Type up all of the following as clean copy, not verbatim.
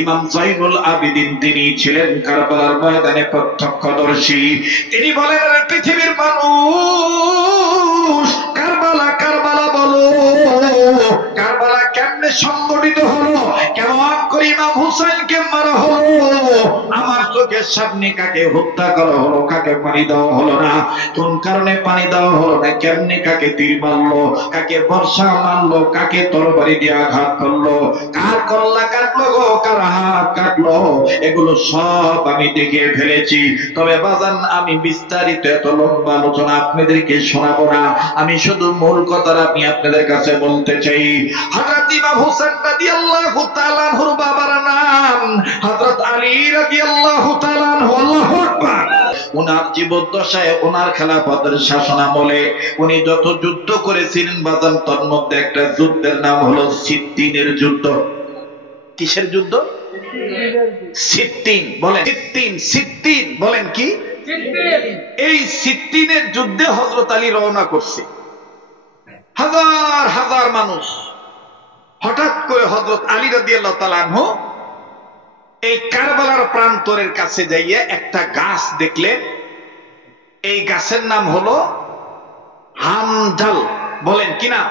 ইমাম জয়নুল আবেদিন তিনি ছিলেন কারবালার ময়দানে প্রত্যক্ষদর্শী। তিনি বলেন, পৃথিবীর মানুষ, কারবালা কারবালা বলো, কারবালা কেমনে সংগঠিত হলো, কেমন করে ইমাম হুসাইনকে মারা হলো, আমার চোখের সামনে কাকে হত্যা করা হলো, কাকে পানি দেওয়া হলো না, কোন কারণে পানি দেওয়া হলো না, কেমনে কাকে তীর মারলো, কাকে বর্ষা মারলো, কাকে তরবারি দিয়ে আঘাত করলো, কার কল্লা কাটলো গো, কার হাত কাটলো, এগুলো সব আমি দেখে ফেলেছি। তবে বাজান আমি বিস্তারিত এত লম্বা আলোচনা আপনাদেরকে শোনাবো না, আমি শুধু মূল কথাটা আমি আপনাদের কাছে বলতে চাই। হযরত ইমাম হোসেন রাদিয়াল্লাহু তাআলা আনহুর বাবার নাম হযরত আলী রাদিয়াল্লাহু তাআলা আনহু। আল্লাহু আকবার। ওনার জীবদ্দশায়, ওনার খেলাফতের শাসনামলে উনি যত যুদ্ধ করেছিলেন বাজান, তার মধ্যে একটা যুদ্ধের নাম হলো সিদ্দিনের যুদ্ধ। কিসের যুদ্ধ? সিদ্দিন। বলেন সিদ্দিন। সিদ্দিন বলেন কি? এই সিদ্দিনের যুদ্ধে হযরত আলী রওনা করছে, হাজার হাজার মানুষ। হঠাৎ করে হযরত আলী রাদিয়াল্লাহু তাআলা আনহু এই কারবালার প্রান্তরের কাছে যাইয়া একটা গাছ দেখলেন। এই গাছের নাম হলো হামজাল। বলেন কি নাম?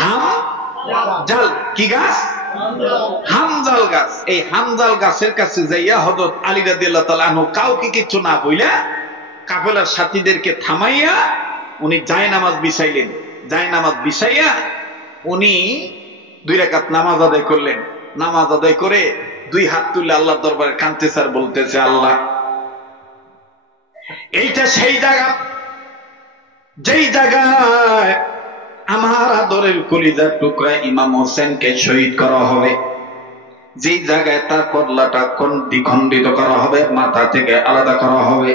হামজাল। কি গাছ? হামজাল গাছ। এই হামজাল গাছের কাছে যাইয়া হযরত আলী রাদিয়াল্লাহু তাআলা আনহু কাউকে কিছু না বইলা কাফেলার সাথীদেরকে থামাইয়া উনি জায়নামাজ বিছাইলেন। জায়নামাজ বিছাইয়া উনি 2 রাকাত নামাজ আদায় করলেন। নামাজ আদায় করে 2 হাত তুলে আল্লাহর দরবারে কাঁদতেছে আর বলতেছে, আল্লাহ, এইটা সেই জায়গা যেই জায়গায় আমার আদরের কলিজার টুকরা ইমাম হোসেনকে শহীদ করা হবে, যেই জায়গায় তার কল্লাটা দ্বিখণ্ডিত করা হবে, মাথা থেকে আলাদা করা হবে,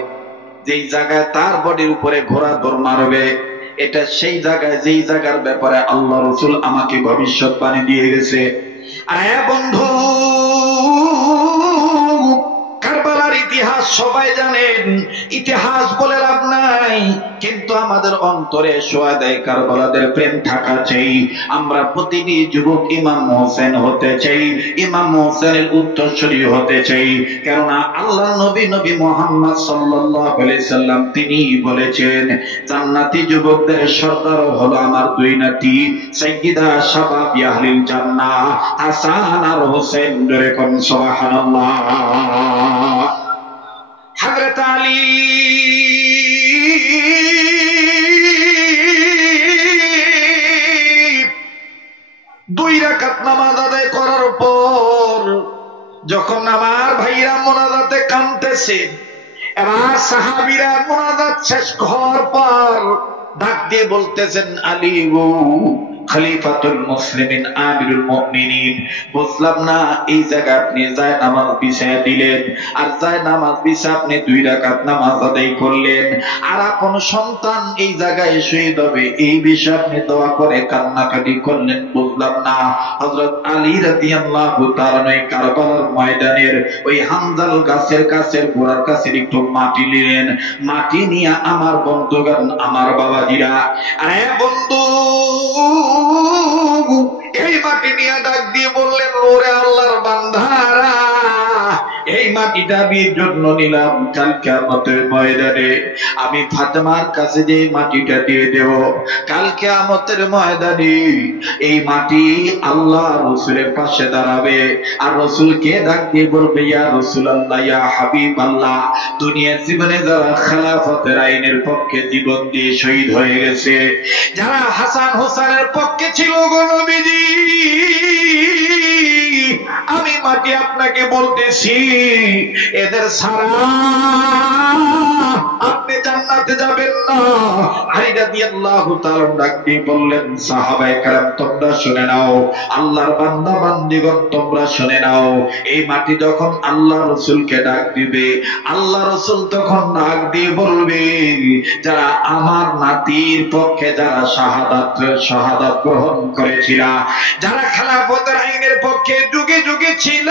যেই জায়গায় তার বডির উপরে ঘোড়া দৌড় মারবে, এটা সেই জায়গায় যেই জায়গার ব্যাপারে আল্লাহ রাসূল আমাকে ভবিষ্যৎবাণী দিয়ে গেছে। আরে বন্ধু, কারবালার ইতিহাস সবাই জানেন, ইতিহাস বলে লাভ নাই, কিন্তু আমাদের অন্তরে সোয়াদায়ে কারবালাদের প্রেম থাকা চাই। আমরা প্রতিটি যুবক ইমাম হোসেন হতে চাই, ইমাম হোসেনের উত্তরসূরি হতে চাই। কেননা আল্লাহ নবী মুহাম্মদ সাল্লাল্লাহু আলাইহি সাল্লাম তিনি বলেছেন, জান্নাতি যুবকদের সর্দার হলো আমার 2 নাতি, সাইয়্যিদা শাবাবি আহলিল জান্নাহ, হাসান আর হোসেন। জোরে কোন সুবহানাল্লাহ। হযরত আলী দুই রাকাত নামাজ আদায় করার পর যখন আমার ভাইরা মোনাজাতে কাঁদতেছে, এবার সাহাবীরা মোনাজাত শেষ হওয়ার পর ডাক দিয়ে বলতেছেন, আলী গো খলিফাতুল মুসলিমিন আমিরুল মুমিনিন, বুঝলাম না এই জায়গা আপনি যায় নামাজ বিছায়া দিলেন, আর যায় নামাজ বিছা আপনি 2 রাকাত নামাজ আদায় করলেন, আর কোন সন্তান এই জায়গায় শহীদ হবে এই বিষয়ে আপনি দোয়া করে কান্নাকাটি করলেন, বুঝলাম না। হযরত আলী রাদিয়াল্লাহু তাআলা কারবালার ময়দানের ওই হামজাল গাছের কাছের গোড়ার কাছে একটু মাটি নিলেন। মাটি নিয়ে আমার বন্ধুগণ, আমার বাবাজিরা, আরে বন্ধু, এই মাটি নিয়ে ডাক দিয়ে বললেন, ওরে আল্লাহর বান্দারা, এই মাটিটা আমি জন্য নিলাম, কাল কিয়ামতের ময়দানে আমি ফাতেমার কাছে যে মাটিটা দিয়ে দেব, কাল কিয়ামতের ময়দানে এই মাটি আল্লাহ রাসূলের পাশে দাঁড়াবে, আর রাসূলকে ডাক দিয়ে বলবে, ইয়া রাসূলুল্লাহ, ইয়া হাবিবাল্লাহ, দুনিয়ার জীবনে যারা খেলাফতের আইনের পক্ষে জীবন দিয়ে শহীদ হয়ে গেছে, যারা হাসান হোসেনের পক্ষে ছিল গো নবীজি, আমি মাটি আপনাকে বলতেছি, এদের ছাড়া আপনি জান্নাতে যাবেন না। আলী রাদিয়াল্লাহু তাআলা ডাক দিয়ে বললেন, সাহাবায়ে কেরাম তোমরা শুনে নাও, আল্লাহর বান্দা বান্দীগণ তোমরা শুনে নাও, এই মাটি যখন আল্লাহ রাসূলকে ডাক দিবে, আল্লাহ রাসূল তখন ডাক দিয়ে বলবে, যারা আমার নাতির পক্ষে যারা শাহাদাত গ্রহণ করেছিল, যারা খেলাফতের আইনের পক্ষে যুগে যুগে ছিল,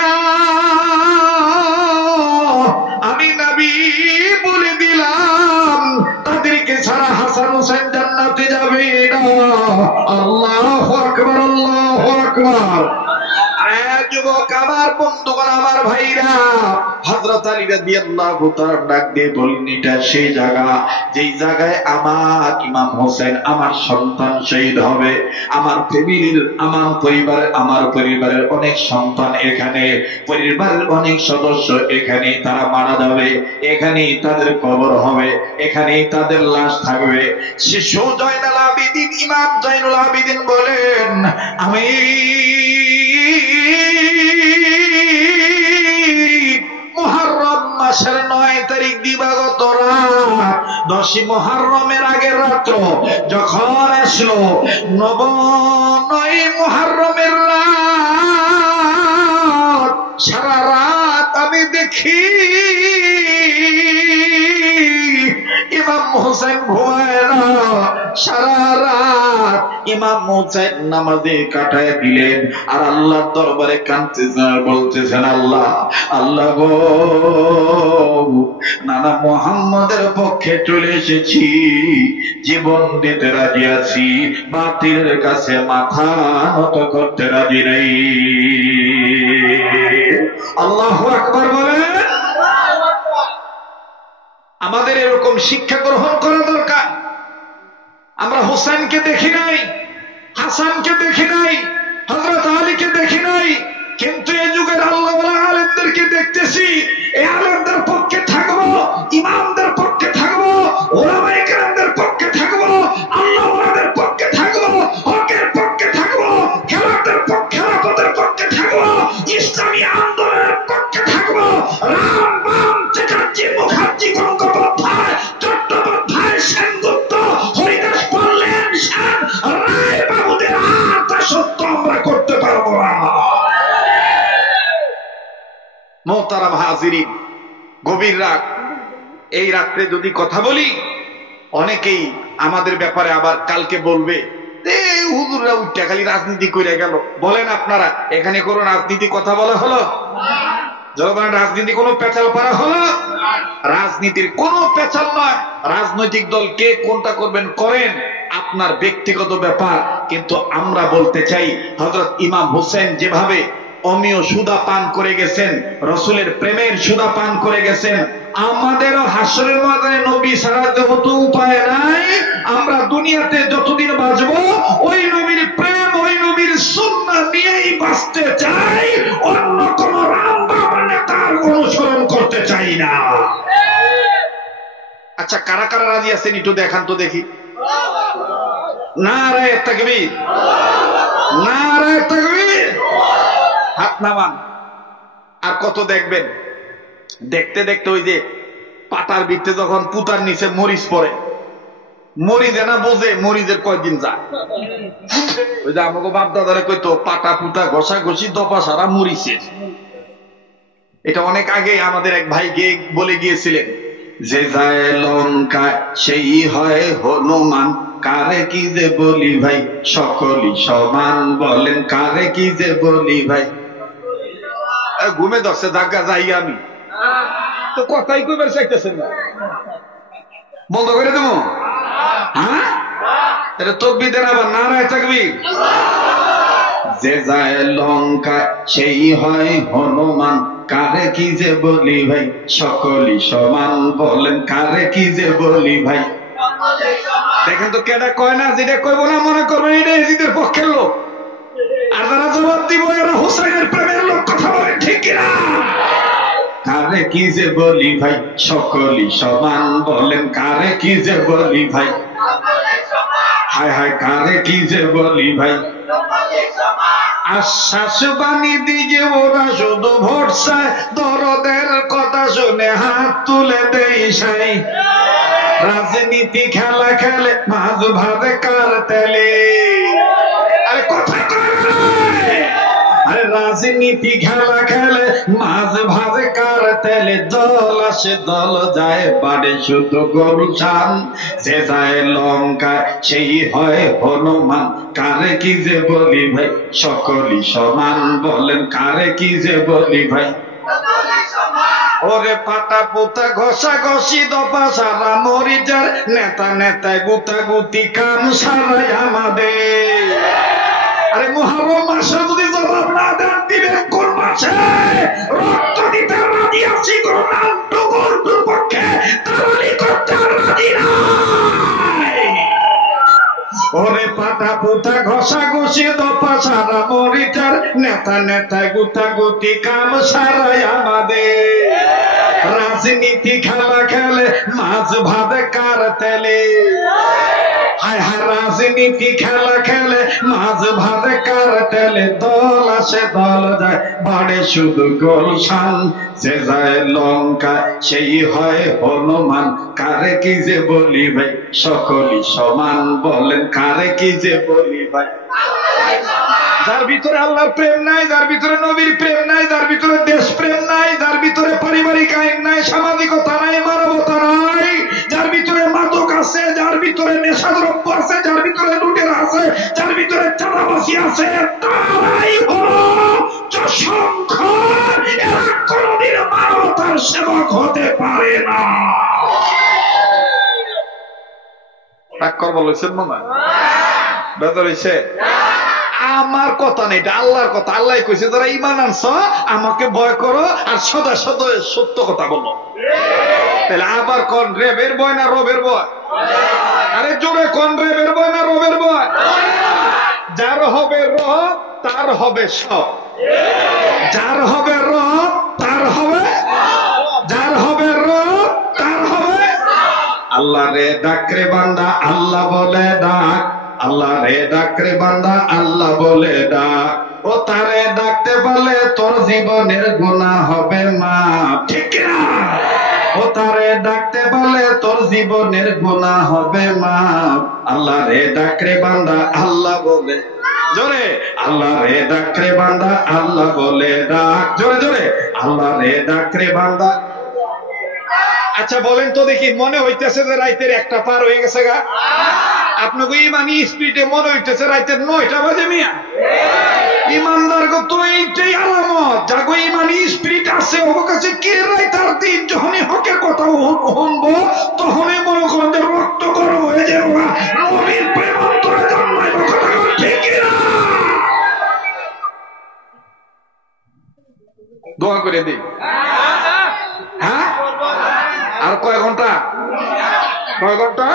আমি নবী বলে দিলাম তাদেরকে ছাড়া হাসান হোসেন জান্নাতে যাবে না। আল্লাহু আকবার, আল্লাহু আকবার। যুবক, আমার বন্ধুগণ, আমার ভাইরা, হযরত আলী রাদিয়াল্লাহু তাআলা ডাক দিয়ে বললেন, এটা সেই জায়গা যেই জায়গায় আমার ইমাম হোসেন, আমার সন্তান শহীদ হবে। আমার ফ্যামিলির, আমার পরিবারের অনেক সন্তান এখানে, পরিবারের অনেক সদস্য এখানে, তারা মারা যাবে, এখানেই তাদের কবর হবে, এখানেই তাদের লাশ থাকবে। শিশু জয়নুল আবেদিন, ইমাম জয়নুল আবেদিন বলেন, আমি মুহররম মাসের 9 তারিখ দিবাগত রাত, 10 মুহররমের আগের রাত যখন আসলো, 9 মুহররমের রাত, সারা রাত আমি দেখি ইমাম হোসেন ঘুমায় না। সারা রাত ইমাম হোসেন নামাজে কাটায় দিলেন, আর আল্লাহর দরবারে কাঁদতেছেন, বলতেছেন, আল্লাহ আল্লাহ গো, নানা মুহাম্মদের পক্ষে চলে এসেছি, জীবন দিতে রাজি আছি, বাতিলের কাছে মাথা নত করতে রাজি নেই। আল্লাহু আকবার বলেন। আমাদের এরকম শিক্ষা গ্রহণ করা দরকার। আমরা হোসেনকে দেখি নাই, হাসানকে দেখি নাই, হযরত আলীকে দেখি নাই, কিন্তু এই যুগের আল্লাহওয়ালা আলেমদেরকে দেখতেছি। এই আলেমদের পক্ষে থাকবো, ইমামদের পক্ষে থাকবো, ওলামায়ে কেরামদের পক্ষে থাকবো, আল্লাহওয়ালাদের পক্ষে থাকবো, হকের পক্ষে থাকবো, খেলাফতের পক্ষে, খেলাফতের পক্ষে থাকবো, ইসলামী আন্দোলনের পক্ষে থাকবো। রাম বাম চ্যাটার্জি, মুখার্জি, গঙ্গোপাধ্যায়, চট্টোপাধ্যায়, সেনগুপ্ত, হরিদাস বললেন, সেন, রায় বাবুদের আত্মসত্য আমরা করতে পারবো না। মোহতারাম হাজিরিন, গভীর রাত, এই রাত্রে যদি কথা বলি, অনেকেই আমাদের ব্যাপারে আবার কালকে বলবে, হুজুররা উঠে খালি রাজনীতি করে গেল। বলেন আপনারা, এখানে কোনো রাজনীতি কথা বলা হলো? যখন রাজনীতি কোনো পেঁচাল পারা হলো? রাজনীতির কোনো পেঁচাল নয়। রাজনৈতিক দল কে কোনটা করবেন করেন, আপনার ব্যক্তিগত ব্যাপার। কিন্তু আমরা বলতে চাই, হযরত ইমাম হোসেন যেভাবে অমীয় সুদা পান করে গেছেন, রসুলের প্রেমের সুদা পান করে গেছেন, আমাদেরও হাসরের ময়দানে নবী ছাড়া যেহেতু উপায় নাই, আমরা দুনিয়াতে যতদিন বাঁচবো ওই নবীর প্রেম, ওই নবীর সুন্নাহ নিয়েই বাঁচতে চাই, অন্য কোন রামবাম নেতার অনুসরণ করতে চাই না। আচ্ছা, কারা কারা রাজি আছেন একটু দেখান তো দেখি। নারায়ে তাকবীর, নারায়ে তাকবীর, হাত নামান। আর কত দেখবেন? দেখতে দেখতে ওই যে পাতার ভিতরে যখন পুতার নিচে মরিচ পড়ে, মরিচ না বোঝে মরিচের কয়দিন যায়। ওই যে আমাকে বাপ দাদারে কইতো, পাতা পুতা ঘষা ঘষি দপা সারা মরিচের। এটা অনেক আগে আমাদের এক ভাই গিয়ে বলে গিয়েছিলেন, যে যায় লঙ্কায় সেই হয় হনুমান, কারে কি যে বলি ভাই, সকলই সমান। বলেন কারে কি যে বলি ভাই। ঘুমে ধরছে, জাগা যাই আমি তো কথাই কইবার চাইতেছেন না, বন্ধ করে দেবো। হ্যাঁ, এটা তকবীর দেন আবার, নারায়ে তাকবীর। যে যায় লঙ্কায় সেই হয় হনুমান, কারে কি যে বলি ভাই, সকলই সমান। বলেন কারে কি যে বলি ভাই। দেখেন তো কেডা কয় না, যেটা কইব না মনে করবেন এটা এজিদের পক্ষের লোক, আর যারা জবাব দিব এরা হুসাইনের প্রেমের লোক। কথা বলেন ঠিক কিনা? কারে কি যে বলি ভাই, সকলই সমান। বলেন কারে কি যে বলি ভাই, হায় হায় কারে কি যে বলি ভাই। আশ্বাস বাণী দিয়ে ওরা শুধু ভরসায়, দরদের কথা শুনে হাত তুলে দেই সাই। রাজনীতি খেলা খেলে মাঝ ভাবে কার তেলে। আরে কথা কয়, আরে রাজনীতি খেলা খেলে মাঝ ভাবে কার তেলে। দল আসে দল যায়, বাড়ে শুধু গরু ছান। যে যায় লঙ্কা সেই হয় হনুমান, কারে কি যে বলি ভাই, সকলই সমান। বলেন কারে কি যে বলি ভাই। ওরে পাতা পোতা ঘষা ঘষি দপা সারা মরিচার, নেতা নেতায় গুতা গুতি কাম সারাই আমাদের। আরে মুহররম মাসে যদি জবাব না দেন, দিবেন কোন আছে, রক্ত দিতে রাজি আছি, রোনাল্ডোর বিপক্ষে দালালি করতে রাজি নাই। ওরে পাতা পুতা ঘষা ঘষি দপা সারা মরিটার নেতা নেতা গুতা গুটি কাম সারাই আমাদের। রাজনীতি খেলা খেলে মাছ ভাবে কার তেলে, হায় হায় রাজনীতি খেলা খেলে মাছ ভাবে কার তেলে। দল আসে দল যায় বাড়ে শুধু গোলশান, যে যায় লঙ্কা সেই হয় হনুমান। কারে কি যে বলি ভাই সকলই সমান, বলেন কারে কি যে বলি ভাই। যার ভিতরে আল্লাহর প্রেম নাই, যার ভিতরে নবীর প্রেম নাই, যার ভিতরে দেশ প্রেম নাই, যার ভিতরে পারিবারিক আইন নাই, সামাজিকতা নাই, মানবতা নাই, যার ভিতরে মাদক আছে, যার ভিতরে নেশাদ্রব্য আছে, যার ভিতরে লুটেরা আছে, যার ভিতরে চাঁদাবাসী আছে, তারাই হলো সংখ্যার। এরা কোনদিন মানবতার সেবক হতে পারে না। রাগ করবো বলেছেন না, বেদর হয়েছে। আমার কথা নেই, এটা আল্লাহর কথা। আল্লাহ কইছে যারা ঈমান আনছ আমাকে ভয় করো আর সদা সদা সত্য কথা বলো। তাহলে আবার কোন রেবের ভয় না রবের ভয়? আরে জোরে কোন রেবের ভয় না রবের ভয়? যার হবে রব তার হবে সব, যার হবে রব তার হবে, যার হবে রব তার হবে। আল্লাহ রে ডাক রে বান্দা আল্লাহ বলে ডাক, আল্লাহ রে ডাক রে বান্দা আল্লাহ বলে ডাক। ও তারে ডাকতে বলে তোর জীবনের গুনাহ হবে মাফ, ঠিক না? ও তারে ডাকতে বলে তোর জীবনের গুনাহ হবে মাফ। আল্লাহ রে ডাক রে বান্দা আল্লাহ বলে, জোরে আল্লাহ রে ডাক রে বান্দা আল্লাহ বলে ডাক, জোরে জোরে আল্লাহ রে ডাক রে বান্দা। আচ্ছা বলেন তো দেখি, মনে হইতেছে যে রাইতের 1টা পার হয়ে গেছে গা? আপনাকে ইমানি স্পিরিটে মনে হইতেছে রাইতের 9টা বাজে মিয়া? ইমানদার গো তো এইটাই আলামত, যাগো ইমানি স্পিরিট আছে ওর কাছে কে রাইতার দিন যখনই হকের কথা শুনবো তখনই মনে করেন যে রক্ত গরম হয়ে যাবে, নবীর প্রেম অন্তরে জন্মাইব। কথা ঠিক না? দোয়া করে দিই। হ্যাঁ আর কয় ঘন্টা? কয় ঘন্টা?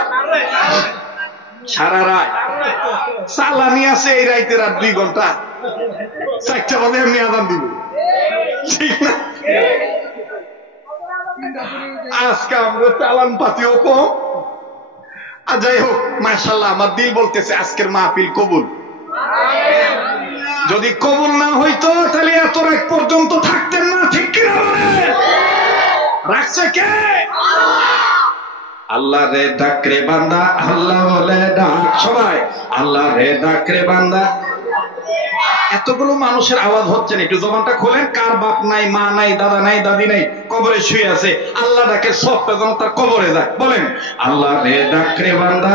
সারা রাত চালানি আছে এই রাইতে, রাত 2 ঘন্টা, 4টা বাজে এমনি আজান দিব, ঠিক না? আজকে আমরা চালান পাতিও কম। আর যাই হোক মাশাআল্লাহ, আমার দিল বলতেছে আজকের মাহফিল কবুল। যদি কবুল না হইতো তাহলে এত রাত পর্যন্ত থাকতেন না, ঠিক কিনা বলেন? রাখছে কে? আল্লাহ রে ডাক রে বান্দা আল্লাহ বলে ডাক। সবাই আল্লাহ রে ডাক রে বান্দা। এতগুলো মানুষের আওয়াজ হচ্ছে না, একটু জবানটা খোলেন। কার বাপ নাই, মা নাই, দাদা নাই, দাদি নাই, কবরে শুয়ে আছে, আল্লাহ ডাকে সবটা যেন তার কবরে যায়। বলেন আল্লাহ রে ডাক রে বান্দা।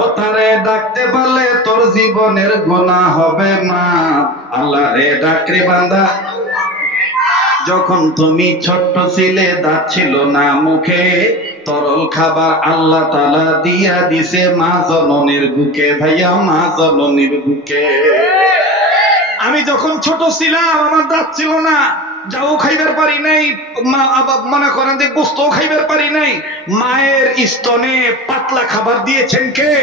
ও তারে ডাকতে বলে তোর জীবনের গুনাহ হবে মাফ। আল্লাহ রে ডাক রে বান্দা। যখন তুমি ছোট্ট ছিলে দাঁত ছিল না মুখে, তরল খাবার আল্লাহ তাআলা দিয়া দিছে মা জননীর বুকে। ভাইয়া মা জননীর বুকে। আমি যখন ছোট ছিলাম আমার দাঁত ছিল না, যাও খাইবার পারি নাই, মনে করেন যে গোস্তও খাইবার পারি নাই। মায়ের স্তনে পাতলা খাবার দিয়েছেন কে?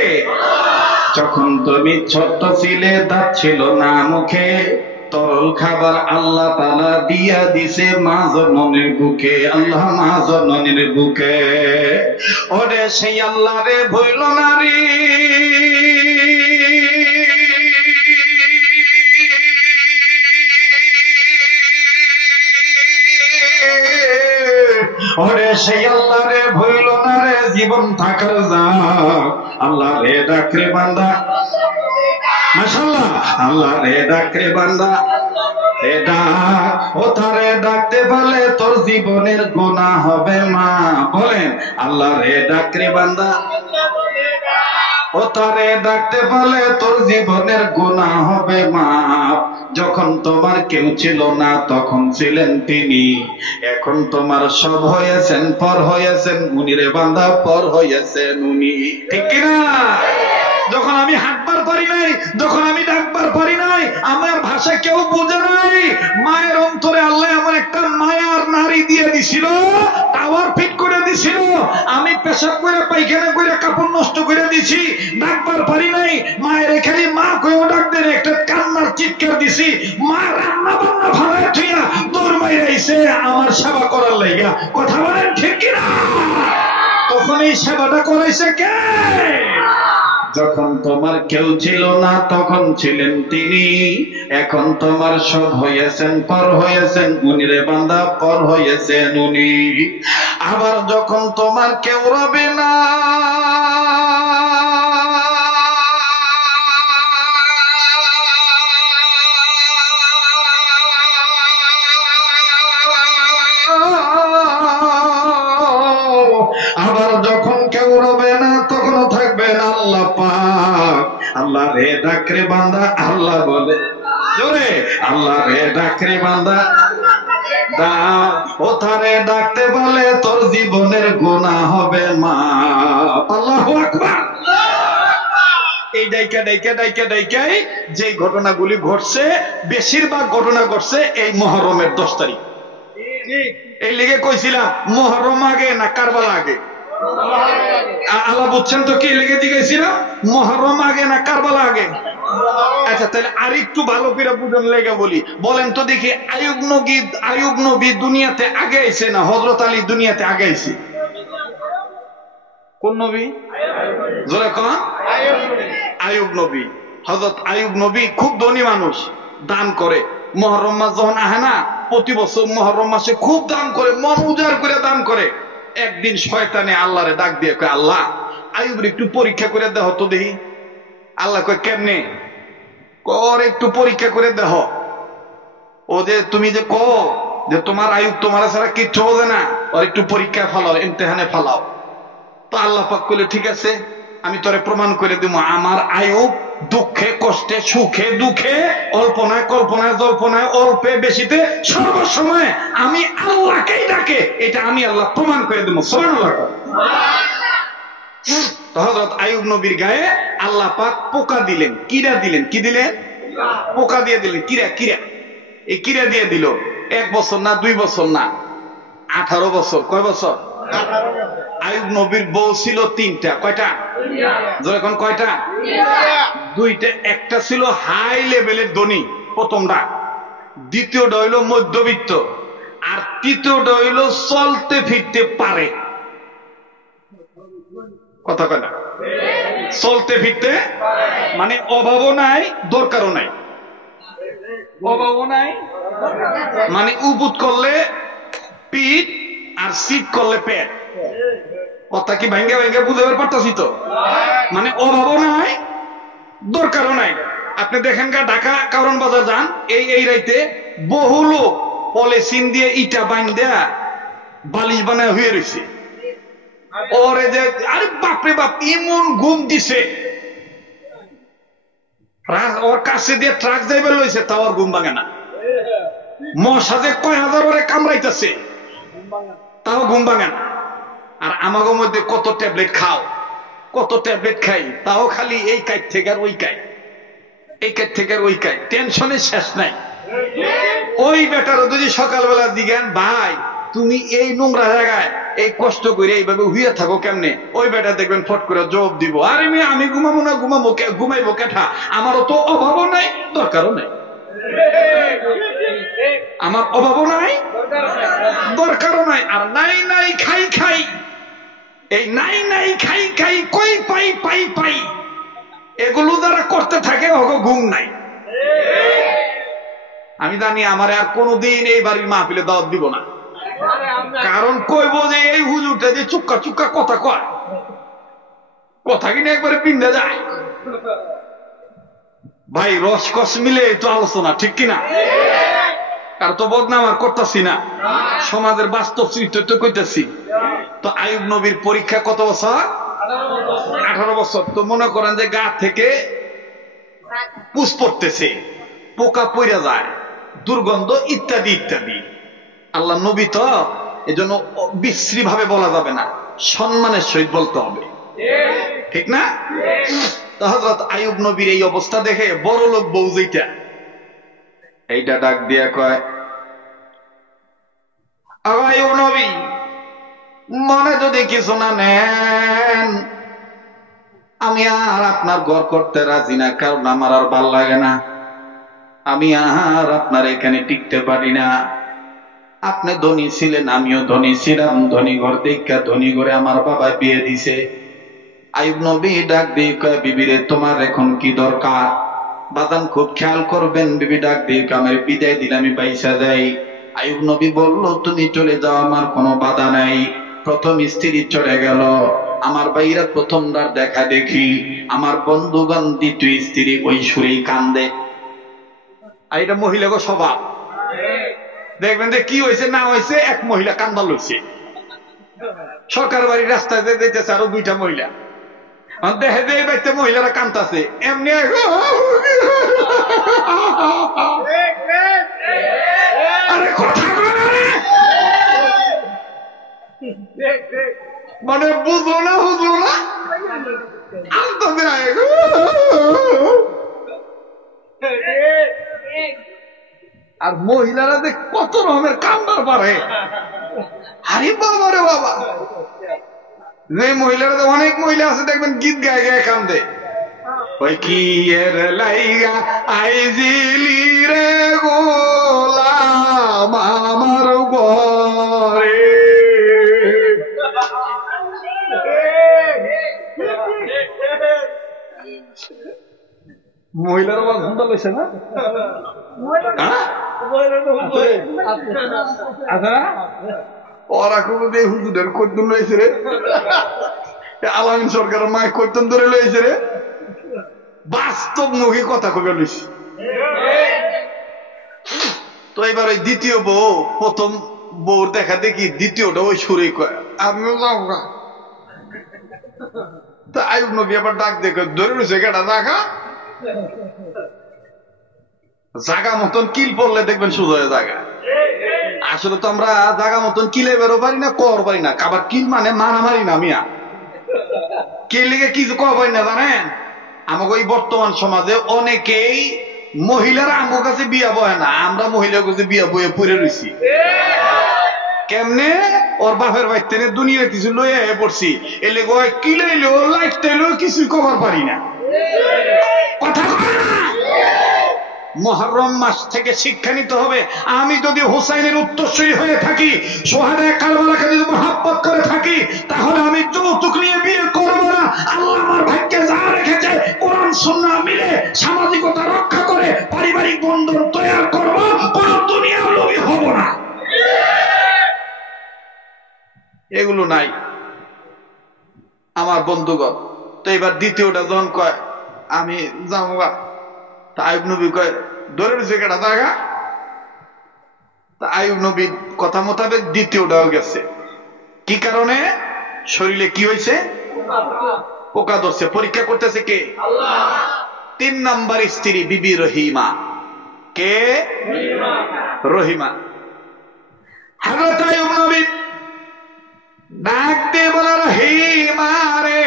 যখন তুমি ছোট্ট ছিলে দাঁত ছিল না মুখে, তরল খাবার আল্লাহ তাআলা দিয়া দিছে মা জননীর বুকে। আল্লাহ মা জননীর বুকে। ওরে সেই আল্লাহ রে ভুইল না রে, ওরে সেই আল্লাহ রে ভুইল না রে, জীবন থাকার যাক। আল্লাহ রে ডাক রে বান্দা। মাশাআল্লাহ আল্লাহ রে ডাক রে বান্দা। হে ডাক, ও তারে ডাকতে বলে তোর জীবনের গুনাহ হবে মা। বলেন আল্লাহ রে ডাক রে বান্দা। ও তারে ডাকতে বলে তোর জীবনের গুনাহ হবে মাফ। যখন তোমার কেউ ছিল না তখন ছিলেন তিনি, এখন তোমার সব হয়েছেন, পর হয়েছেন উনি রে বান্দা, পর হয়েছেন উনি, ঠিক কিনা? যখন আমি হাঁটবার পারি নাই, যখন আমি ডাকবার পারি নাই, আমার ভাষা কেউ বোঝে নাই, মায়ের অন্তরে আল্লাহ এমন একটা মায়ার নারী দিয়ে দিছিল, টাওয়ার ফিট করে দিছিল। আমি পেশাব করে পায়খানা করে কাপড় নষ্ট করে দিছি, ডাকবার পারি নাই, মায়ের খালি মা কইও ডাক দেন, একটা কান্নার চিৎকার দিছি, মা রান্না বান্না ফালায় থইয়া দৌড় মাইরা আইছে আমার সেবা করার লাইগা। কথা বলেন ঠিক কিনা? তখন এই সেবাটা করাইছে কে? যখন তোমার কেউ ছিল না তখন ছিলেন তিনি, এখন তোমার সব হয়েছেন, পর হয়েছেন উনি রে বান্দা, পর হয়েছেন উনি। আবার যখন তোমার কেউ রবে না, আবার যখন কেউ রবে না তখনও থাকবেন আল্লাহ পাক। আল্লাহ রে ডাকরে বান্দা, আল্লাহ বলে জোরে, আল্লাহ রে ডাকরে বান্দা ডাক, ও তারে ডাকতে বলে তোর জীবনের গুনাহ হবে মা। আল্লাহু আকবার। এই ডাইকা ডাইকা ডাইকা ডাইকাই যে ঘটনাগুলি ঘটছে, বেশিরভাগ ঘটনা ঘটছে এই মুহররমের 10 তারিখ। এই লেগে কইছিলাম মুহররম আগে না কারবালা আগে? আল্লাহ বুঝছেন তো কি লেগে জিজ্ঞাসিলাম, মুহররম আগে না কারবালা আগে? আচ্ছা তাহলে আরেকটু ভালো করে বুঝন লেগে বলি, বলেন তো দেখি, আইয়ুব নবী দুনিয়াতে আগে আইছে না হযরত আলী দুনিয়াতে আগে আইছে? কোন নবী? জোরে কোন? আইয়ুব নবী। হযরত আইয়ুব নবী খুব ধনী মানুষ, দান করে। মুহররম মাস যখন আহে না, প্রতি বছর মুহররম মাসে খুব দান করে, মন উজাড় করে দান করে। একদিন শয়তানে আল্লাহরে ডাক দিয়ে কয়, আল্লাহ আইয়ুবের একটু পরীক্ষা করে দেহ তো দেখি। আল্লাহ কয় কেমনে? কর একটু পরীক্ষা করে দেহ। ও যে তুমি যে কো যে তোমার আইয়ুব তোমার ছাড়া কিচ্ছু বোঝে না, ওর একটু পরীক্ষা ফালাও, ইমতিহানে ফালাও। তো আল্লাহ পাক কইলে ঠিক আছে, আমি তোরে প্রমাণ করে দিব আমার আইয়ুব দুঃখে কষ্টে সুখে দুঃখে অল্পনায় কল্পনায় জল্পনায় অল্পে বেশিতে সর্বসময় আমি আল্লাহকেই ডাকে, এটা আমি আল্লাহ প্রমাণ করে দেব। সুবহানাল্লাহ। তো হযরত আইয়ুব নবীর গায়ে আল্লাহ পাক পোকা দিলেন, কিরা দিলেন। কি দিলেন? পোকা দিয়ে দিলেন, কিরা। কিরা এই কিরা দিয়ে দিল। 1 বছর না 2 বছর না 18 বছর। কয় বছর? আইয়ুব নবীর বউ ছিল 3টা। কয়টা? জোরে কোন কয়টা? 2টা। একটা ছিল হাই লেভেলের ধনী, প্রথমটা। দ্বিতীয়টা হইল মধ্যবিত্ত, আর তৃতীয়টা হইল চলতে ফিরতে পারে। কথা কয় না? চলতে ফিরতে মানে অভাবও নাই দরকারও নাই। অভাবও নাই মানে উবুত করলে পিঠ আর শীত করলে পেট। কথা কি ভাঙ্গে ভাঙ্গে বুঝাবার পারতাছি তো? মানে অভাবও নাই দরকারও নাই। আপনি দেখেন ঢাকা কারণ বাজার যান, এই রাইতে বহু লোক পলিথিন দিয়ে ইটা বাইন দেয়া বালিশ বানায় হয়ে রয়েছে। ওরে যে আরে বাপরে বাপ এমন ঘুম দিছে, ওর কাছে দিয়ে ট্রাক যাইবে লইছে, তাও ওর ঘুম ভাঙে না। মশা যে কয় হাজার ওরে কামড়াইতেছে, তাও ঘুম ভাঙে না। আর আমাগো মধ্যে কত ট্যাবলেট খাও, কত ট্যাবলেট খাই, তাও খালি এই কাজ থেকে আর ওই কাজ, এই কাজ থেকে আর ওই কাজ, টেনশনের শেষ নাই। ওই বেটারও যদি সকালবেলা দিগেন ভাই তুমি এই নোংরা জায়গায় এই কষ্ট করে এইভাবে হুইয়া থাকো কেমনে, ওই বেটা দেখবেন ফট করে জবাব দিব, আরে আমি ঘুমাবো না, ঘুমাইবো কেঠা, আমারও তো অভাবও নাই দরকারও নাই। আমার অভাবও নাই দরকারও নাই। আর নাই নাই খাই খাই, এই নাই নাই খাই খাই কই পাই পাই পাই, এগুলো যারা করতে থাকে ওগো ঘুম নাই। আমি জানি আমার আর কোনোদিন এই বাড়ির মাহফিলে দাওয়াত দিব না, কারণ কইব যে এই হুজুরটা যে চুক্কা চুক্কা কথা কয়, কথা কিনে একবারে পিন্ডা যায়। ভাই রসকস মিলে তো আলোচনা, ঠিক কিনা? আর তো বদনাম আর করতেছি না, সমাজের বাস্তব চিত্র তো কইতেছি। তো আইয়ুব নবীর পরীক্ষা কত বছর? 18 বছর। তো মনে করেন যে গা থেকে পুষ পড়তেছে, পোকা পইরা যায়, দুর্গন্ধ ইত্যাদি ইত্যাদি। আল্লাহ নবী তো এজন্য বিশ্রী ভাবে বলা যাবে না, সম্মানের সহিত বলতে হবে, ঠিক না? তো হযরত আইয়ুব নবীর এই অবস্থা দেখে বড় লোক বউ যেটা এইটা ডাক দিয়া কয়, আইয়ুব নবী, মনে যদি কিছু না নেন, আমি আর আপনার ঘর করতে রাজি না, কারণ আমার আর ভাল লাগে না, আমি আর আপনার এখানে টিকতে পারি না। আপনি ধনী ছিলেন, আমিও ধনী ছিলাম, ধনী ঘর দেখা ধনী ঘরে আমার বাবা বিয়ে দিছে। আইয়ুব নবী ডাক দিয়ে কয়, বিবিরে তোমার এখন কি দরকার? বাদান খুব খেয়াল করবেন। বিবি ডাক দিয়ে আমার বিদায় দিলে আমি পয়সা যাই। আইয়ুব নবী বলল, তুমি চলে যাও, আমার কোনো বাধা নাই। প্রথম স্ত্রী চলে গেল, আমার ভাইরা প্রথমবার দেখা দেখি, আমার বন্ধুগণ দ্বিতীয় স্ত্রী ওই সুরেই কান্দে। আর এটা মহিলাকে স্বভাব, দেখবেন যে কি হয়েছে না হয়েছে, এক মহিলা কান্দা লইছে। সরকার বাড়ির রাস্তায় যেতেছে আরো দুইটা মহিলা, দেখে যে বাড়িতে মহিলারা কান্দাছে, এমনি আরে কথা মানে বুঝলো না, বুঝলো না, আর মহিলারা যে কত রকমের কান্দার পারে। আরে বাবা রে বাবা, যে মহিলারা, অনেক মহিলা আছে দেখবেন গীত গায়ে গায়ে কান্দে, ওই কি এর লাইগা আইজিলি রে গোলাম আমার ঘরে। মহিলার আবার ঘুমটা লইছে না, ওরা কোনো দিয়ে হুজুরের কইতন লইছে রে, আলামিন সরকারের মায় কইতন ধরে লইছে রে, বাস্তব মুখে কথা কবে লইছে। তো এবার ওই দ্বিতীয় বউ, প্রথম বউর দেখা দেখি দ্বিতীয়টা ওই সুরে কয়, আমিও যাও গা। তা আইয়ুব নবী আবার ডাক দেখে ধরে রয়েছে, কেটা দেখা জাগা মতন কিল পড়লে দেখবেন শুধু হয়ে জায়গা। আসলে তো আমরা জাগা মতন কিলে বেরো পারি না, কর পারি না। আবার কিল মানে মারামারি না, মিয়া কে লিগে কিছু কর পারি না জানেন। আমাকে ওই বর্তমান সমাজে অনেকেই মহিলারা আমার কাছে বিয়া বয় না, আমরা মহিলার কাছে বিয়া বয়ে পড়ে রয়েছি। কেমনে? ওর বাপের বাড়িতে দুনিয়া কিছু লইয়া পড়ছি, এলে কিলাইলো লাইটাইলো কিছুই কবার পারি না। কথা মুহররম মাস থেকে শিক্ষা নিতে হবে। আমি যদি হুসাইনের উত্তরসূরি হয়ে থাকি, সোহাদায়ে কারবালাকে যদি মহব্বত করে থাকি, তাহলে আমি যৌতুক নিয়ে বিয়ে করব না। আল্লাহ আমার ভাগ্যে যা রেখেছে, কোরআন সুন্নাহ মিলে সামাজিকতা রক্ষা করে পারিবারিক বন্ধন তৈরি করব, কোন দুনিয়ার লোভী হব না। এগুলো নাই আমার বন্ধুগণ। তো এবার দ্বিতীয়টা যখন কয় আমি যাবো, তা আইয়ুব নবী কয় ধরে রয়েছে কেটা জায়গা। তা আইয়ুব নবীর কথা মোতাবেক দ্বিতীয়টাও গেছে। কি কারণে? শরীরে কি হয়েছে? পোকা ধরছে। পরীক্ষা করতেছে কে? আল্লাহ। 3 নাম্বার স্ত্রী বিবি রহিমা। কে? রহিমা। হযরত আইয়ুব নবী ডাক দিয়ে বলে, রহিমা রে,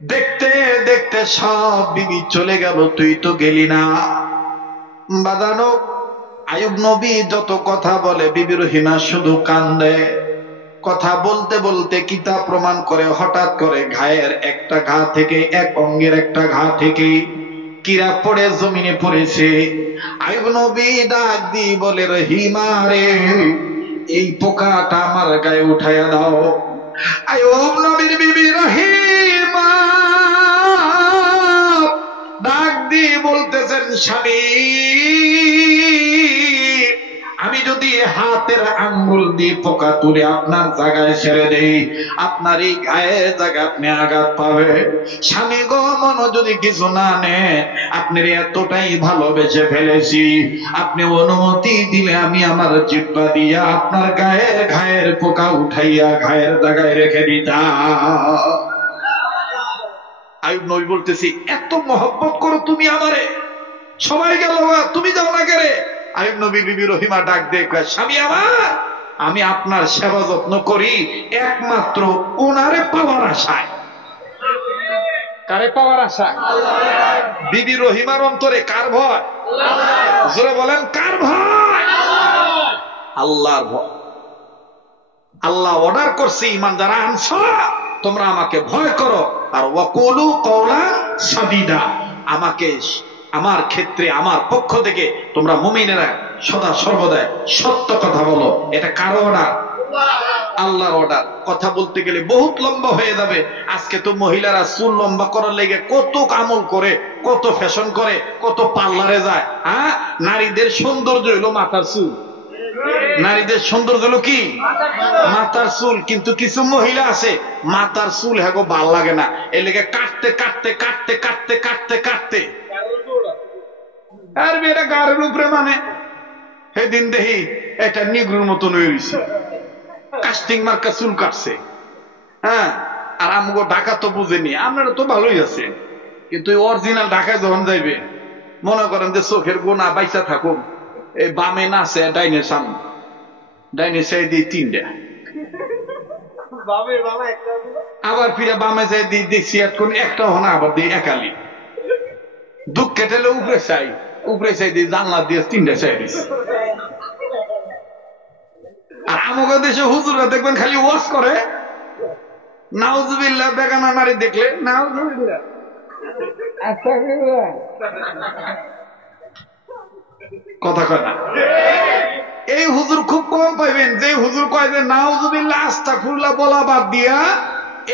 দেখতে দেখতে সব বিবি চলে গেল, তুই তো গেলি না। বাদানো আইয়ুব নবী যত কথা বলে, বিবি রহিমা শুধু কান্দে। কথা বলতে বলতে কিতাব প্রমাণ করে, হঠাৎ করে ঘায়ের একটা ঘা থেকে, এক অঙ্গের একটা ঘা থেকে কিরা পড়ে জমিনে পড়েছে। আইয়ুব নবী ডাক দিয়ে বলে, রহিমা রে, এই পোকাটা আমার গায়ে উঠাইয়া দাও। আইয়ুব নবীর বিবি রহিমা ডাক দিয়ে বলতেছেন, স্বামী, আমি যদি হাতের আঙ্গুল দিয়ে পোকা তুলে আপনার জায়গায় ছেড়ে দেই, আপনার এই গায়ের জায়গায় আপনি আঘাত পাবে। স্বামী গো, মন যদি কিছু না নেন, আপনি এতটাই ভালোবেসে ফেলেছি, আপনি অনুমতি দিলে আমি আমার জিহ্বা দিয়া আপনার গায়ের ঘায়ের পোকা উঠাইয়া ঘায়ের জায়গায় রেখে দিতাম। আইয়ুব নবী বলতেছি, এত মহব্বত করো তুমি আমারে, সবাই গেল, তুমি যাও না কেরে? আইয়ুব নবী বিবি রহিমা ডাক দিয়ে কয়, স্বামী আমার, আমি আপনার সেবা যত্ন করি একমাত্র ওনারে পাওয়ার আশায়। কারে পাওয়ার আশা? বিবি রহিমার অন্তরে কার ভয়? জোরে বলেন, কার ভয়? আল্লাহর ভয়। আল্লাহ অর্ডার করছে, ঈমান যারা আনছ তোমরা আমাকে ভয় করো, আর ওয়াকুলু কওলান সাদীদা, আমাকে আমার ক্ষেত্রে আমার পক্ষ থেকে তোমরা মুমিনেরা সদা সর্বদা সত্য কথা বলো। এটা কার অর্ডার? আল্লাহর অর্ডার। কথা বলতে গেলে বহুত লম্বা হয়ে যাবে। আজকে তো মহিলারা চুল লম্বা করার লেগে কত আমল করে, কত ফ্যাশন করে, কত পার্লারে যায়। হ্যাঁ, নারীদের সৌন্দর্য হলো মাথার চুল। নারীদের সৌন্দর্য হলো কি? মাথার চুল। কিন্তু কিছু মহিলা আছে মাথার চুল হ্যাঁ ভাল লাগে না, এর লেগে কাটতে কাটতে কাটতে কাটতে কাটতে কাটতে আর মেয়েরা গাড়ির উপরে মানে সেদিন দেখি এটা নিগ্রুর মতন হয়ে গেছে, কাস্টিং মার্কা চুল কাটছে। হ্যাঁ, আর আমগো ঢাকা তো বুঝেনি, আপনারা তো ভালোই আছে, কিন্তু অরিজিনাল ঢাকায় যখন যাইবে মনে করেন যে চোখের গোনা বাইসা থাকুক, এই বামে না আছে ডাইনের সামনে, ডাইনে চাই দিই তিনটা, আবার ফিরে বামে চাই দিই দেখছি এখন একটা হনা, আবার দিই একালি, দুঃখ কেটেলে উপরে চাই, উপরে চাই দিই জানলা দিয়ে তিনটা চাই দিস। আর আমাদের দেশে হুজুররা দেখবেন খালি ওয়াজ করে, নাউজুবিল্লাহ, বেগানা নারী দেখলে নাউজুবিল্লাহ, কথা কয় না। এই হুজুর খুব কম পাইবেন যে হুজুর কয় যে নাউজুবিল্লাহ আস্তাগফিরুল্লাহ বলা বাদ দিয়া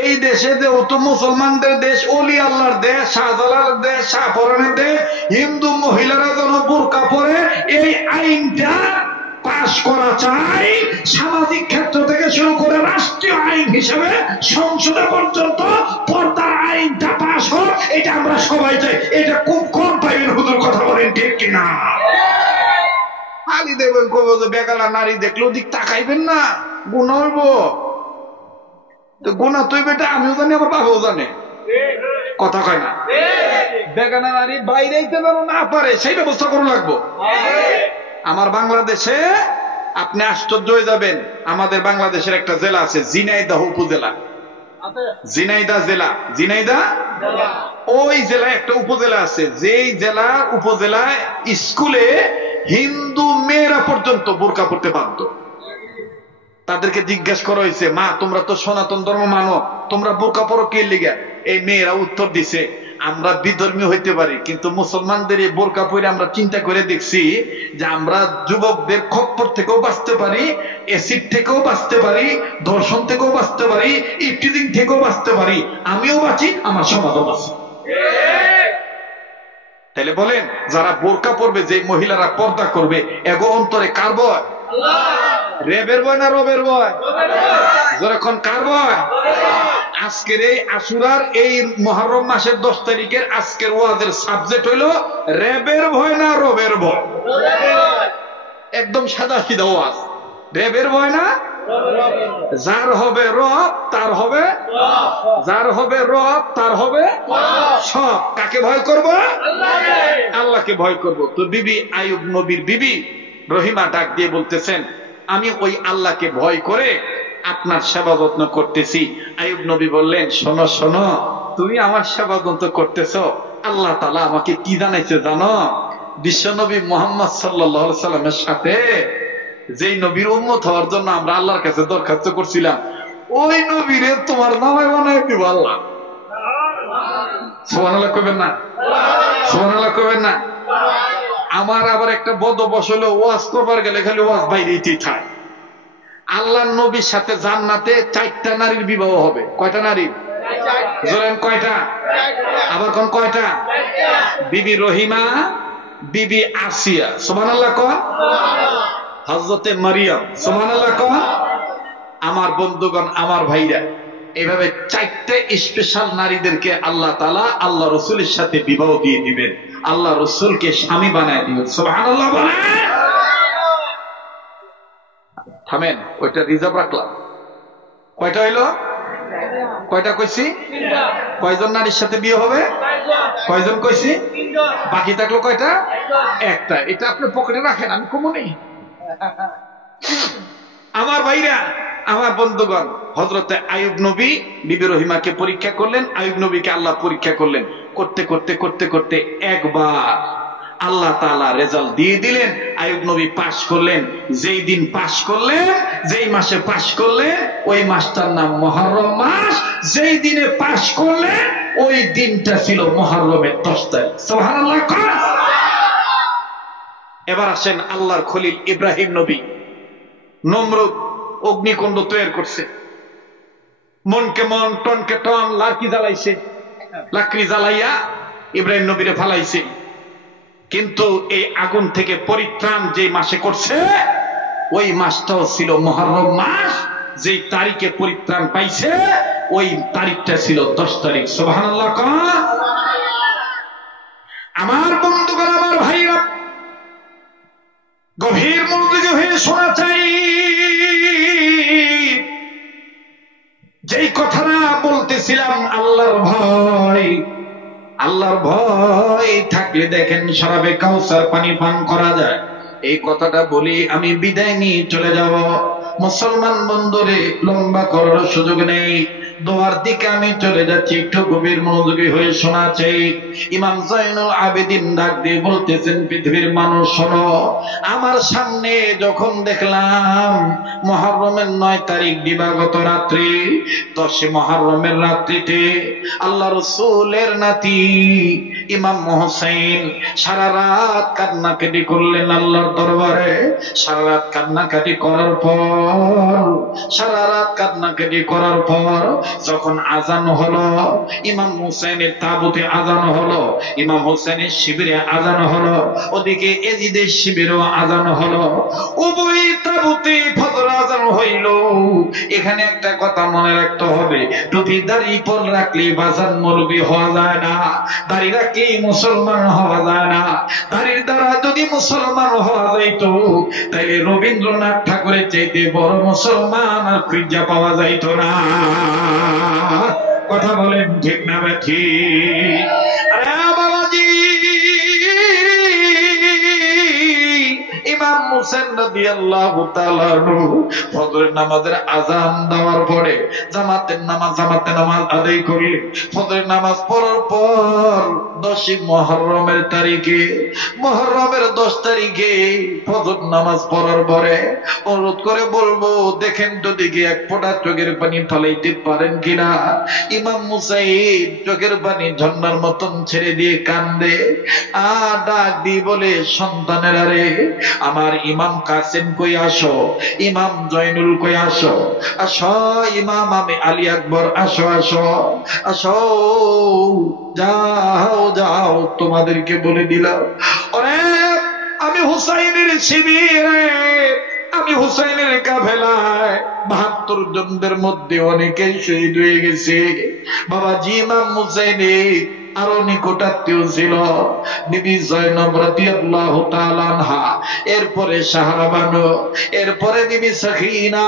এই দেশে যেহেতু মুসলমানদের দেশ, ওলি আল্লাহর দেশ, শাহজালালের দেশ, শাহপরানের দেশ, হিন্দু মহিলারা যেন বোরকা পরে এই আইনটা পাশ করা চাই, সামাজিক ক্ষেত্র থেকে শুরু করে রাষ্ট্রীয় আইন হিসেবে সংসদে পর্যন্ত পর্দার আইনটা পাশ হোক, এটা আমরা সবাই চাই। এটা খুব কম পাইবেন হুজুর, কথা বলেন ঠিক কিনা? খালি দেখবেন কব যে বেগালা নারী দেখলেও দিক তাকাইবেন না, গুনাহ হইব। তো গুনাহ তুই বেটা আমিও জানি, আমার বাবাও জানে, কথা কয় না। বেগানা নারী বাইরে যেন না পারে সেই ব্যবস্থা করুন লাগবো। আমার বাংলাদেশে আপনি আশ্চর্য হয়ে যাবেন, আমাদের বাংলাদেশের একটা জেলা আছে ঝিনাইদহ উপজেলা, ঝিনাইদহ জেলা, ঝিনাইদহ ওই জেলায় একটা উপজেলা আছে, যেই জেলা উপজেলায় স্কুলে হিন্দু মেয়েরা পর্যন্ত বোরকা পড়তে বাধ্য। তাদেরকে জিজ্ঞাসা করা হয়েছে, মা তোমরা তো সনাতন ধর্ম মানো, তোমরা বোরকা পড়ো কে লিগা? এই মেয়েরা উত্তর দিছে, আমরা বিধর্মী হইতে পারি কিন্তু মুসলমানদের এই বোরকা পরে আমরা চিন্তা করে দেখছি যে আমরা যুবকদের খপ্পর থেকেও বাঁচতে পারি, এসিড থেকেও বাঁচতে পারি, ধর্ষণ থেকেও বাঁচতে পারি, ইফটিজিং থেকেও বাঁচতে পারি, আমিও বাঁচি, আমার সমাজও বাঁচি। তাহলে বলেন, যারা বোরকা পরবে, যে মহিলারা পর্দা করবে, এগো অন্তরে কার ভয়? রেবের ভয় না রবের ভয়? যখন কার ভয়? আজকের এই আশুরার এই মুহররম মাসের 10 তারিখের আজকের ওয়াজের সাবজেক্ট হইল রেবের ভয় না রবের ভয়। একদম সাদা সিধা ওয়াজ, রেবের ভয় না, যার হবে রব তার হবে, যার হবে রব তার হবে সব। কাকে ভয় করব? আল্লাহকে ভয় করব। তো বিবি আইয়ুব নবীর বিবি রহিমা ডাক দিয়ে বলতেছেন, আমি ওই আল্লাহকে ভয় করে আপনার সেবা যত্ন করতেছি। আইয়ুব নবী বললেন, শোনো শোনো, তুমি আমার সেবা যত্ন করতেছ, আল্লাহ তাআলা আমাকে কি জানাইছে জানো? বিশ্ব নবী মুহাম্মদ সাল্লাল্লাহু আলাইহি সাল্লামের সাথে যেই নবীর উম্মত হওয়ার জন্য আমরা আল্লাহর কাছে দরখাস্ত করছিলাম, ওই নবীরে তোমার নামে বানায় দিব আল্লাহ। সুবহানাল্লাহ কইবেন না? সুবহানাল্লাহ কইবেন না? আমার আবার একটা বদ অভ্যাস হলো, ওয়াজ করবার গেলে খালি ওয়াজ বাইরেই থাকে। আল্লাহর নবীর সাথে জান্নাতে 4টা নারীর বিবাহ হবে। কয়টা নারী? জোরেন কয়টা? আবার কোন কয়টা? বিবি রহিমা, বিবি আসিয়া, সুবহানাল্লাহ কোন, হযরতে মারিয়াম, সুবহানাল্লাহ কোন। আমার বন্ধুগণ, আমার ভাইরা, এইভাবে 4টে স্পেশাল নারীদেরকে আল্লাহ তাআলা আল্লাহ রাসূলের সাথে বিবাহ দিয়ে দিবেন, আল্লাহ রাসূলকে স্বামী বানায় দিবেন। সুবহানাল্লাহ বলেন। থামেন, ওইটা রিজার্ভ রাখলাম। কয়টা হইলো? কয়টা কইছি? কয়জন নারীর সাথে বিয়ে হবে? কয়জন কইছি? বাকি থাকলো কয়টা? একটা। এটা আপনি পকেটে রাখেন, আমি কমু নেই। আমার ভাইরা, আমার বন্ধুগণ, হযরতে আইয়ুব নবী বিবি রহিমাকে পরীক্ষা করলেন, আইয়ুব নবীকে আল্লাহ পরীক্ষা করলেন। করতে করতে করতে করতে একবার আল্লাহ তাআলা রেজাল্ট দিয়ে দিলেন, আইয়ুব নবী পাস করলেন। যেই দিন পাস করলেন, যেই মাসে পাস করলেন, ওই মাসটার নাম মুহররম মাস। যেই দিনে পাস করলেন ওই দিনটা ছিল মুহররমের 10 তারিখ। সুবহানাল্লাহ। এবার আসেন আল্লাহর খলিল ইব্রাহিম নবী। নমরুদ অগ্নিকুণ্ড তৈরি করছে, মনকে মন টনকে টন লাকড়ি জ্বালাইছে, লাকড়ি জ্বালাইয়া ইব্রাহিম নবীরে ফালাইছে। কিন্তু এই আগুন থেকে পরিত্রাণ যে মাসে করছে ওই মাসটাও ছিল মুহররম মাস। যেই তারিখে পরিত্রাণ পাইছে ওই তারিখটা ছিল 10 তারিখ। সুবহানাল্লাহ। আমার বন্ধুগণ, আমার ভাইরা, গভীর মনোযোগী হয়ে শোনা চাই। যেই কথাটা বলতেছিলাম, আল্লাহর ভয়, আল্লাহর ভয় থাকলে দেখেন শরাবে কাউসার পানি পান করা যায়। এই কথাটা বলি আমি বিদায় নিয়ে চলে যাব। মুসলমান বন্ধুরে লম্বা করার সুযোগ নেই, দোয়ার দিকে আমি চলে যাচ্ছি। একটু গভীর মনোযোগী হয়ে শোনা চাই। ইমাম জয়নুল আবেদিন ডাক দিয়ে বলতেছেন, পৃথিবীর মানুষ শোনো, আমার সামনে যখন দেখলাম মুহররমের 9 তারিখ দিবাগত রাত্রি, 10 মুহররমের রাত্রিতে আল্লাহ রাসূলের নাতি ইমাম হোসেন সারা রাত কান্নাকাটি করলেন আল্লাহর দরবারে। সারা রাত কান্নাকাটি করার পর, সারা রাত কান্নাকাটি করার পর যখন আজান হলো, ইমাম হোসেনের তাবুতে আজান হলো, ইমাম হোসেনের শিবিরে আজান হলো, ওদিকে এজিদের শিবিরেও আজান হলো, উভয় তাবুতে ফজর আজান হইল। এখানে একটা কথা মনে রাখতে হবে, টুপি দাড়ি পর রাখলে বাজান মৌলবি হওয়া যায় না, দাড়ি রাখলে মুসলমান হওয়া যায় না। দাড়ির দ্বারা যদি মুসলমান হওয়া যাইত তাইলে রবীন্দ্রনাথ ঠাকুরের চাইতে বড় মুসলমান আর খুঁজা পাওয়া যাইত না। কথা বলেন ঠিক না ঠিক? আরে বাবাজি, ইমাম হোসেন রাদিয়াল্লাহু তাআলা ফজরের নামাজের আযান দেওয়ার পরে জামাতে নামাজ আদায় করলেন। ফজরের নামাজ পড়ার পর 10 মুহররমের তারিখে, মুহররমের 10 তারিখে ফজর নামাজ পড়ার পরে অনুরোধ করে বলবো, দেখেন তো দেখি এক ফোঁটা চোখের পানি ফলাইতে পারেন কিনা। ইমাম মুসাইদ চোখের পানি ঝর্ণার মতন ছেড়ে দিয়ে কান্দে, আর ডাক দিয়ে বলে, সন্তানের আরে আমার ইমাম কাসেম কই আসো, ইমাম জয়নুল কই আসো, আসো ইমাম আমি আলী আকবর আসো, আসো আসো, যাও যাও তোমাদেরকে বলে দিলাম। ওরে আমি হুসাইনের শিবিরে, আমি হুসাইনের কাফেলায় 72 জনদের মধ্যে অনেকেই শহীদ হয়ে গেছে। বাবাজি ইমাম হুসাইনে আরো নিকটাত্মীয় ছিল বিবি জয়নব রাদিয়াল্লাহু তাআলা আনহা, এরপরে সাহারা বানু, এরপরে বিবি সাকিনা।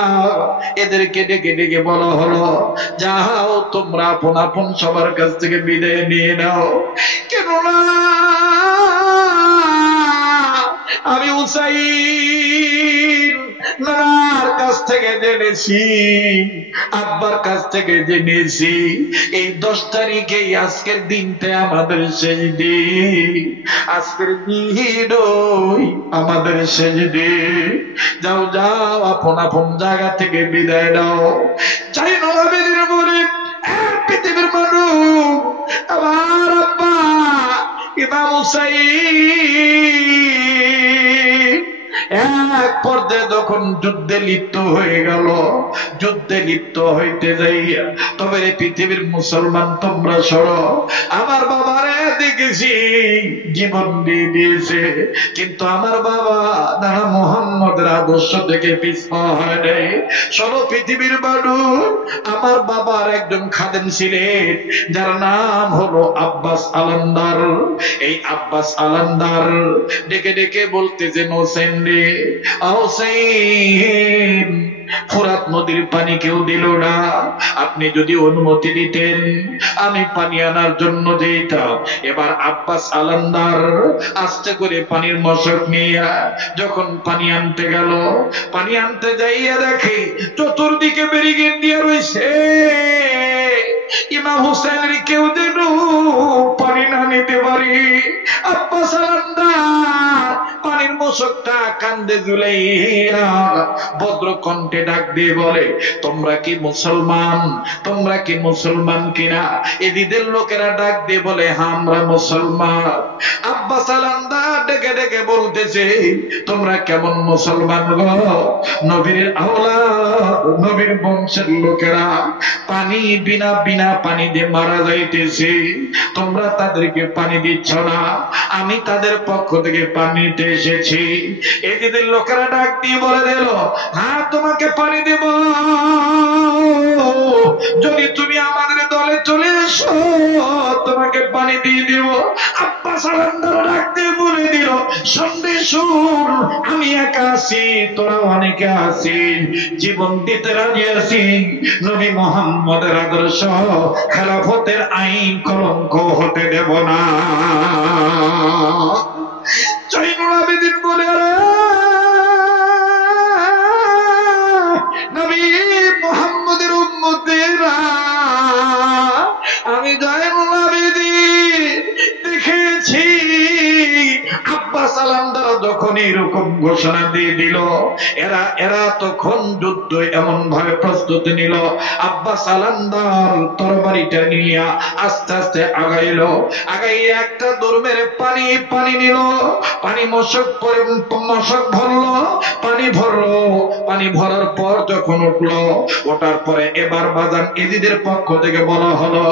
এদেরকে ডেকে ডেকে বলা হলো, যাও তোমরা আপন আপন সবার কাছ থেকে বিদায় নিয়ে নাও, কেননা আমি হুসাইন নানার কাছ থেকে জেনেছি, আব্বার কাছ থেকে জেনেছি, এই 10 তারিখে আজকের দিনটা আমাদের শেষ দিন, আজকের দিন আমাদের শেষ দিন। যাও যাও আপন আপন জায়গা থেকে বিদায় নাও। চাই নবীর বলে পৃথিবীর মানুষ, আমার আব্বা ইমাম হুসাইন এক পর্যায়ে যখন যুদ্ধে লিপ্ত হয়ে গেল, যুদ্ধে লিপ্ত হইতে যাইয়া, তবে পৃথিবীর মুসলমান তোমরা সরো, আমার বাবারে দেখেছি জীবন দিয়ে দিয়েছে, কিন্তু আমার বাবা তারা মুহাম্মদের আদর্শ থেকে পিছপা হয় নাই। সরো পৃথিবীর মানুষ, আমার বাবার একজন খাদেম ছিলেন যার নাম হলো আব্বাস আলান্দার। এই আব্বাস আলান্দার ডেকে ডেকে বলতেছেন, হোসেন রে হোসেন, ফোরাত নদীর পানি কেউ দিল না, আপনি যদি অনুমতি দিতেন আমি পানি আনার জন্য যেতাম। এবার আব্বাস আলান্দার আস্তে করে পানির মশক নিয়ে যখন পানি আনতে গেল, পানি আনতে যাইয়া দেখে চতুর্দিকে ব্যারিকেড দিয়ে রয়েছে, ইমাম হুসাইনের কেউ যেন পানি না নিতে পারি। আব্বাস আলান্দার পানির মশকটা কান্দে ঝুলাইয়া ভদ্র কণ্ঠে ডাক দিয়ে বলে, তোমরা কি মুসলমান? তোমরা কি মুসলমান কিনা? এদিদের লোকেরা ডাক দিয়ে বলে, হ্যাঁ আমরা মুসলমান। আব্বাস আলান্দার ডেকে ডেকে বলতেছে, তোমরা কেমন মুসলমান গো? নবীর আওলাদ, নবীর বংশের লোকেরা পানি বিনা পানি দিয়ে মারা যাইতেছে, তোমরা তাদেরকে পানি দিচ্ছ না, আমি তাদের পক্ষ থেকে পানি নিতে এসেছি। এদিদের লোকেরা ডাক দিয়ে বলে দিল, হ্যাঁ তোমাকে পানি দেব, যদি তুমি আমাদের দলে চলে এসো তোমাকে পানি দিয়ে দেব। আব্বাস আলান্দার ডাক দিয়ে বলে দিল, সন্দেশুর আমি একা আছি, তোরা অনেকে আছি, জীবন দিতে রাজি আছি, নবী মুহাম্মদের আদর্শ খেলাফতের আইন কলঙ্ক হতে দেব না। জয়নুল আবেদিন বলে, নবী মুহাম্মদের উম্মতেরা, আমি জয়নুল আবেদিন দেখেছি আব্বাস আলান্দার যখন এরকম ঘোষণা দিয়ে দিল, এরা তখন যুদ্ধ এমন ভাবে প্রস্তুতি নিল, আব্বাস আলান্দার তরবারিটা নিয়ে আস্তে আস্তে আগাইলো, আগাইয়ে একটা দৌড় মেরে পানি নিল, পানি মশক ভরলো, পানি ভরার পর যখন উঠলো, ওঠার পরে এবার বাজান এজিদের পক্ষ থেকে বলা হলো,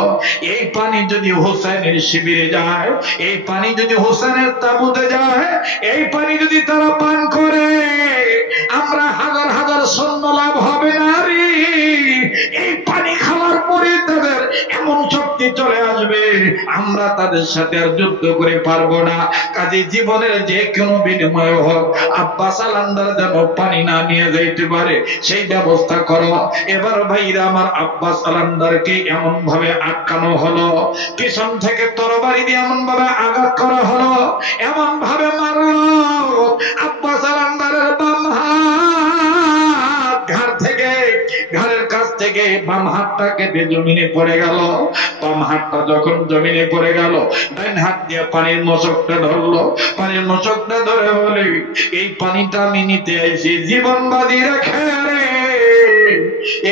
এই পানি যদি হোসেনের শিবিরে যায়, এই পানি যদি হোসেনের তাবুতে যায়, এই পানি যদি তারা পান করে, আমরা হাজার হাজার সৈন্য লাভ হবে না রে। এই পানি খাওয়ার পরে তাদের এমন শক্তি চলে আসবে, আমরা তাদের সাথে আর যুদ্ধ করে পারবো না। কাজে জীবনের যে কোনো বিনিময় হোক আব্বাস আলান্দার যেন পানি না নিয়ে যাইতে পারে সেই ব্যবস্থা করো। এবার ভাইরা আমার, আব্বাস আলান্দারকে এমন ভাবে আটকানো হলো, পিছন থেকে তরবারি দিয়ে এমন ভাবে আঘাত করা হলো, এমন ভাবে মারলো, আব্বাস আলান্দারের বাম হাত ঘাড়ের কাছ থেকে বাম হাতটা কেটে জমিনে পড়ে গেল। বাম হাতটা যখন জমিনে পড়ে গেল, ডান হাত দিয়ে পানির মশকটা ধরলো, পানির মশকটা ধরে বলে, এই পানিটা আমি নিতে আইছি জীবন বাজি রেখে রে,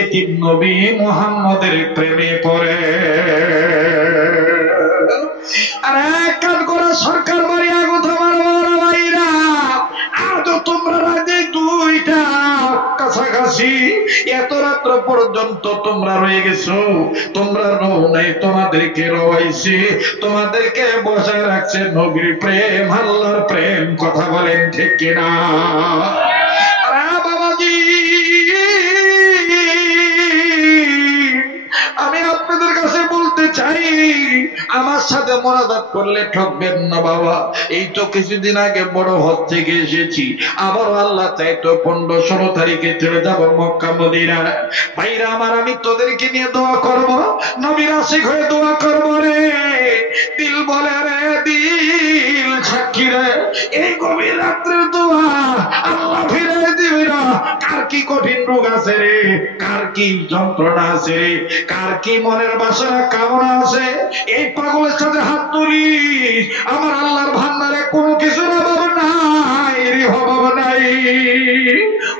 এতিম নবী মুহাম্মদের প্রেমে পড়ে। আরে কান করা সরকার বাড়ি আগত আমার ভাইরা, আজ তোমরা রাজি দুইটা কাছাকাছি, এত রাত্র পর্যন্ত তোমরা রয়ে গেছো, তোমরা রও নাই, তোমাদেরকে রওয়াইছি, তোমাদেরকে বসায় রাখছে নবীর প্রেম, আল্লাহর প্রেম। কথা বলেন ঠিক কিনা? বাবাজি, আমি আপনাদের কাছে বলতে চাই, আমার সাথে মোনাজাত করলে ঠকবেন না বাবা। এই তো কিছুদিন আগে বড় হজ থেকে এসেছি, আবার আল্লাহ চাই তো 15-16 তারিখে চলে যাব মক্কা মদিনা। ভাইরা আমার, আমি তোদেরকে নিয়ে দোয়া করব, নবীর আশিক হয়ে দোয়া করব রে। দিল বলে রে, দিল সাক্ষী রে, এই গভীর রাত্রের দোয়া আল্লাহ ফিরে দিবে না। কার কি কঠিন রোগ আছে রে, কার কি যন্ত্রণা আছে রে, কার কি মনের বাসনা কামনা আছে, এই পাগলের সাথে হাত তুলি, আমার আল্লাহর ভান্ডারে কোনো কিছুর অভাব নাই রে, অভাব নাই।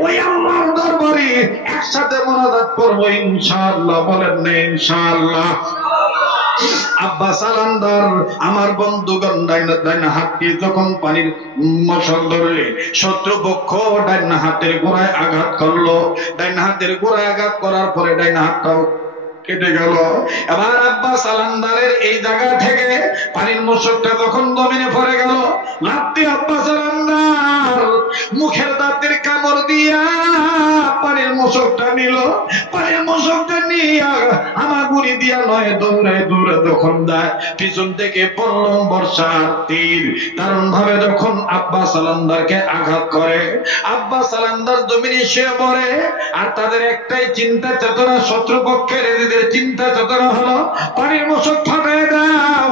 ওই আল্লাহর দরবারে একসাথে মোনাজাত করবো ইনশাআল্লাহ। বলেন না ইনশাআল্লাহ? আব্বাস আলান্দার আমার বন্ধুগণ ডাইন হাত দিয়ে যখন পানির মশক ধরলে, শত্রুপক্ষ ডাইন হাতের গোড়ায় আঘাত করলো, ডাইন হাতের গোড়ায় আঘাত করার পরে ডাইন হাতটাও কেটে গেল। এবার আব্বাস আলান্দারের এই জায়গা থেকে পানির মশকটা যখন জমিনে পড়ে গেল, লাফতে আব্বাস আলান্দার মুখের দাঁতের কামড় দিয়া পানির মশকটা নিল, পানির মশকটা নিয়ে আমার গুলি দিয়া নয়, দৌড়ায় দৌড়ে যখন যায়, পিছন থেকে পড়ল বর্ষার তীর। দারুণ ভাবে যখন আব্বাস সালান্দারকে আঘাত করে, আব্বাস সালান্দার জমিনে শুয়ে পড়ে। আর তাদের একটাই চিন্তা চেতনা, শত্রুপক্ষের এদের চিন্তা চেতনা হলো পানির মশক ফাটায় দাও,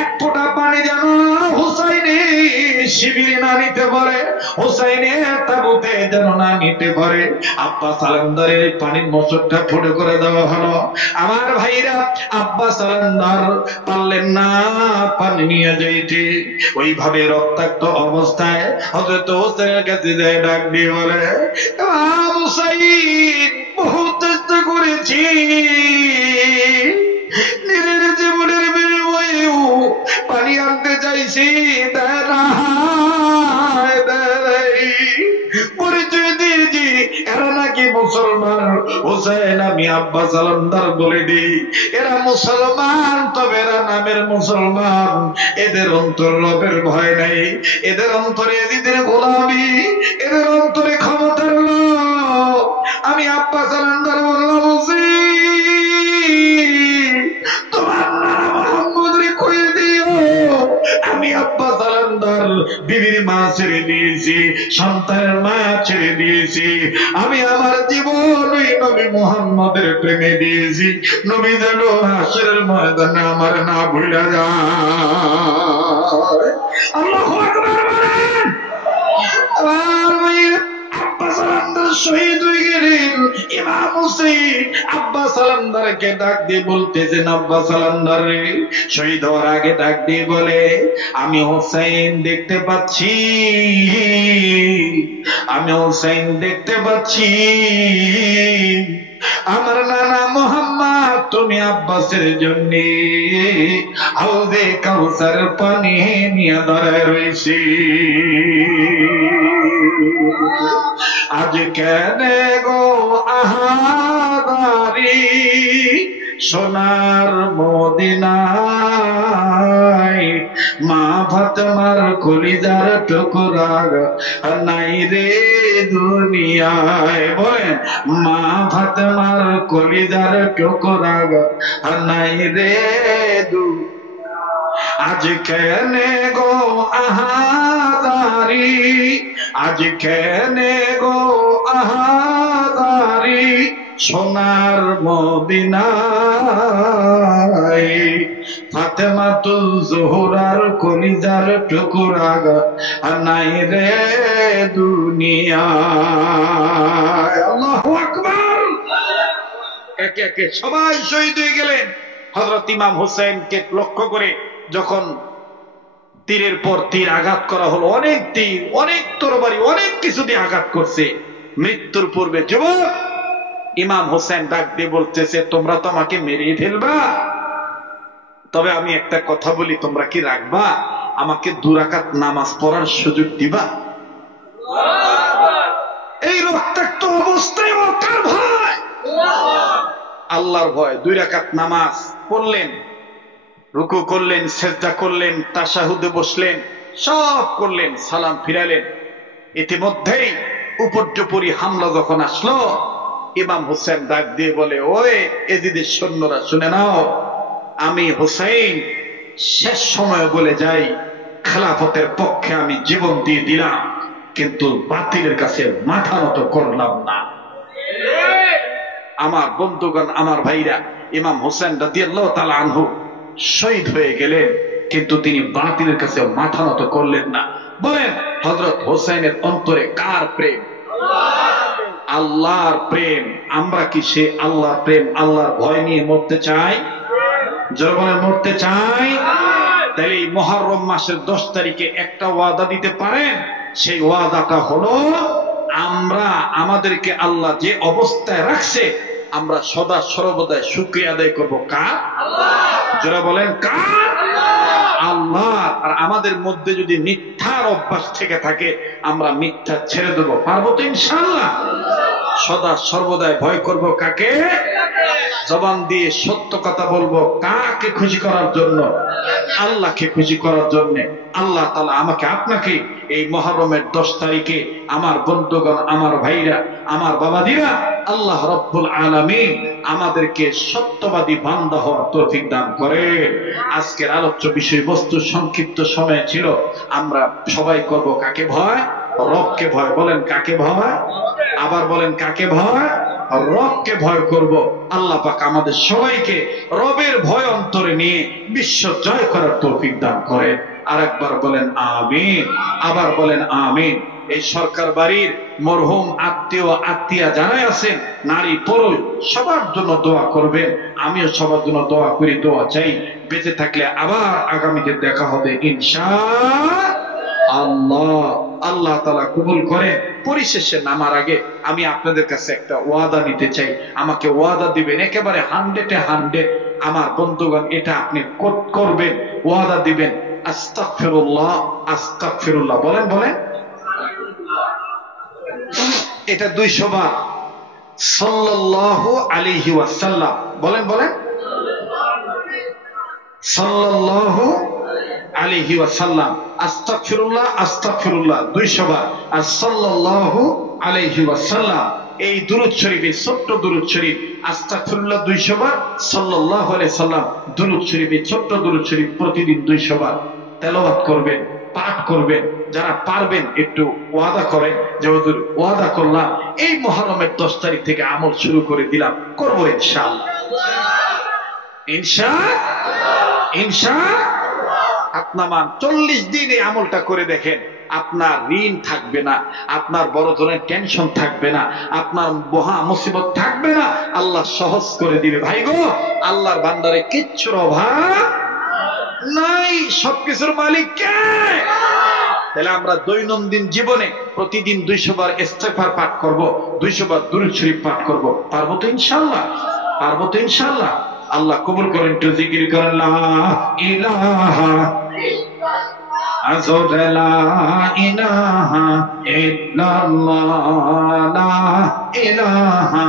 এক ফোঁটা পানি যেন হুসাইনে শিবিরে না নিতে পারে, হুসাইনে তাবুতে যেন না নিতে পারে। আব্বাস সালান্দারের পানির মশকটা ফুটো করে দেওয়া হলো। আমার ভাইরা, আব্বাস সালান্দার পারলেন না পানি নিয়ে যাইতে। ওইভাবে রক্তাক্ত অবস্থায় হযরত হোসেনের কাছে যায়, ডাক দিয়ে বলে, হুসাইন, বহু চেষ্টা করেছি, নিজের জীবনের বিনিময়েও পানি আনতে চাইছি, পরিচয় দিয়েছি এরা নাকি মুসলমান। হোসেন, আমি আব্বাস সালান্দার বলে দিই, এরা মুসলমান, তবে এরা নামের মুসলমান, এদের অন্তর রবের ভয় নাই, এদের অন্তরে এদের গোলামি, এদের অন্তরে ক্ষমতার লোভ। আমি আব্বাস সালান্দার বললাম, তোমার নাম মোহাম্মদ রে কয়ে দিও, আমি আব্বাস সালান্দার বিবির মা ছেড়ে দিয়েছি, সন্তানের মা ছেড়ে দিয়েছি, আমি আমার জীবন ওই নবী মুহাম্মদের প্রেমে দিয়েছি। নবী যেন হাসরের ময়দানে আমার না ভুলে যায়। আল্লাহু আকবার বলেন। আব্বাস সালান্দার শহীদ হয়ে গেলেন। ইমাম হুসাইন আব্বাস সালান্দারকে ডাক দিয়ে বলতেছেন, আব্বাস সালান্দার রে, শহীদ হওয়ার আগে ডাক দিয়ে বলে, আমি হুসাইন দেখতে পাচ্ছি, আমি হুসাইন দেখতে পাচ্ছি, আমার নানা মোহাম্মদ তুমি আব্বাসের জন্য হাউজে কাউসার পানি নিয়ে দাঁড়ায় রয়েছি। আজ কেন গো আহাদারি সোনার মদিনায়, মা ফাতেমার কলিজার টুকরা নাই রে দুনিয়ায়। বলেন, মা ফাতেমার কলিজার টুকরা নাই রে আজ কেনে গো আহাদারি, আজ কেনে গো আহাদারি সোনার মদিনায়, ফাতেমাতুল জোহরার কলিজার টুকরা নাই রে দুনিয়ায়। আল্লাহু আকবার। একে একে সবাই শহীদ হয়ে গেলেন। হযরত ইমাম হুসাইনকে লক্ষ্য করে যখন তীরের পর তীর আঘাত করা হলো, অনেক তীর, অনেক তরবারি, অনেক কিছু দিয়ে আঘাত করছে, মৃত্যুর পূর্বে যুবক ইমাম হোসেন ডাক দিয়ে বলতেছে, তোমরা তো আমাকে মেরেই ফেলবা, তবে আমি একটা কথা বলি, তোমরা কি রাখবা, আমাকে 2 রাকাত নামাজ পড়ার সুযোগ দিবা? এই রক্তাক্ত অবস্থায় কার ভয়? আল্লাহর ভয়। 2 রাকাত নামাজ পড়লেন, রুকু করলেন, সেজদা করলেন, তাশাহুদে বসলেন, সব করলেন, সালাম ফিরালেন। ইতিমধ্যেই উপর্যুপরি হামলা যখন আসলো, ইমাম হোসেন ডাক দিয়ে বলে, ওই এজিদের সৈন্যরা শুনে নাও, আমি হোসেন শেষ সময় বলে যাই, খেলাফতের পক্ষে আমি জীবন দিয়ে দিলাম, কিন্তু বাতিলের কাছে মাথা নত করলাম না। আমার বন্ধুগণ, আমার ভাইরা, ইমাম হোসেন রাদিয়াল্লাহু তাআলা আনহু শহীদ হয়ে গেলেন, কিন্তু তিনি বাতিলের কাছে মাথা নত করলেন না। বলেন, হযরত হোসেনের অন্তরে কার প্রেম? আল্লাহর প্রেম। আমরা কি সে আল্লাহর প্রেম, আল্লাহর ভয় নিয়ে মরতে চাই? জনগণের মরতে চাই? তাহলে এই মুহররম মাসের 10 তারিখে একটা ওয়াদা দিতে পারেন, সেই ওয়াদাটা হলো, আমরা আমাদেরকে আল্লাহ যে অবস্থায় রাখছে, আমরা সদা সর্বদাই শুকরিয়া আদায় করবো। কার? যারা বলেন কার? আল্লাহ। আর আমাদের মধ্যে যদি মিথ্যার অভ্যাস থেকে থাকে, আমরা মিথ্যা ছেড়ে দেবো। পারবো তো ইনশাআল্লাহ? সদা সর্বদাই ভয় করব কাকে? জবান দিয়ে সত্য কথা বলবো। কাকে খুশি করার জন্য? আল্লাহকে খুশি করার জন্য। আল্লাহ তাআলা আমাকে আপনাকে এই মুহররমের 10 তারিখে, আমার বন্ধুগণ, আমার ভাইরা, আমার বাবাজিরা, আল্লাহ রাব্বুল আলামিন আমাদেরকে সত্যবাদী বান্দা হওয়ার তৌফিক দান করে। আজকের আলোচ্য বিষয়বস্তু সংক্ষিপ্ত সময় ছিল। আমরা সবাই করব কাকে ভয়? রবকে ভয়। বলেন কাকে ভয়? আবার বলেন কাকে ভয়? রবকে ভয় করব। আল্লাহ পাক আমাদের সবাইকে রবের ভয় অন্তরে নিয়ে বিশ্ব জয় করার তৌফিক দান করে। আরেকবার বলেন আমিন। আবার বলেন আমিন। এই সরকার বাড়ির মরহুম আত্মীয়া যারাই আছেন, নারী পুরুষ, সবার জন্য দোয়া করবেন। আমিও সবার জন্য দোয়া করি, দোয়া চাই। বেঁচে থাকলে আবার আগামীতে দেখা হবে ইনশাআল্লাহ। আল্লাহ তাআলা কবুল করেন। পরিশেষে নামার আগে আমি আপনাদের কাছে একটা ওয়াদা নিতে চাই। আমাকে ওয়াদা দিবেন একেবারে 100-এ 100। আমার বন্ধুগণ, এটা আপনি করবেন, ওয়াদা দিবেন। আস্তাগফিরুল্লাহ, আস্তাগফিরুল্লাহ। বলেন বলেন। এটা 200 বার। সাল্লাল্লাহু আলাইহি ওয়াসাল্লাম। বলেন বলেন। সাল্লাল্লাহু আলাইহি ওয়াসাল্লাম। আস্তাগফিরুল্লাহ, আস্তাগফিরুল্লাহ 200 বার। আর সাল্লাল্লাহু আলাইহি ওয়াসাল্লাম, এই দুরূদ শরীফ, এই ছোট্ট দুরূদ শরীফ, আস্তাগফিরুল্লাহ 200 বার, সাল্লাল্লাহু আলাইহি সাল্লাম দুরূদ শরীফ, এই ছোট্ট দুরূদ শরীফ প্রতিদিন 200 বার তেলাওয়াত করবেন, পাঠ করবেন। যারা পারবেন একটু ওয়াদা করেন যে হুজুর ওয়াদা করলাম এই মুহররমের 10 তারিখ থেকে আমল শুরু করে দিলাম, করব ইনশাআল্লাহ। ইনশাআল্লাহ। আপনার 40 দিন এই আমলটা করে দেখেন, আপনার ঋণ থাকবে না, আপনার বড় ধরনের টেনশন থাকবে না, আপনার মহা মুসিবত থাকবে না। আল্লাহ সহজ করে দিবে। ভাই গো, আল্লাহর ভান্ডারে কিচ্ছুর অভাব নাই, সবকিছুর মালিক কে? তাহলে আমরা দৈনন্দিন জীবনে প্রতিদিন 200 বার ইস্তেগফার পাঠ করব, 200 বার দুরূদ শরীফ পাঠ করব। পারবো তো ইনশাআল্লাহ? পারবো তো ইনশাআল্লাহ? আল্লাহ কবুল করেন। একটু জিকির করেন, লা ইলাহা আযরা লা ইলাহা ইল্লাল্লাহ, লা ইলাহা,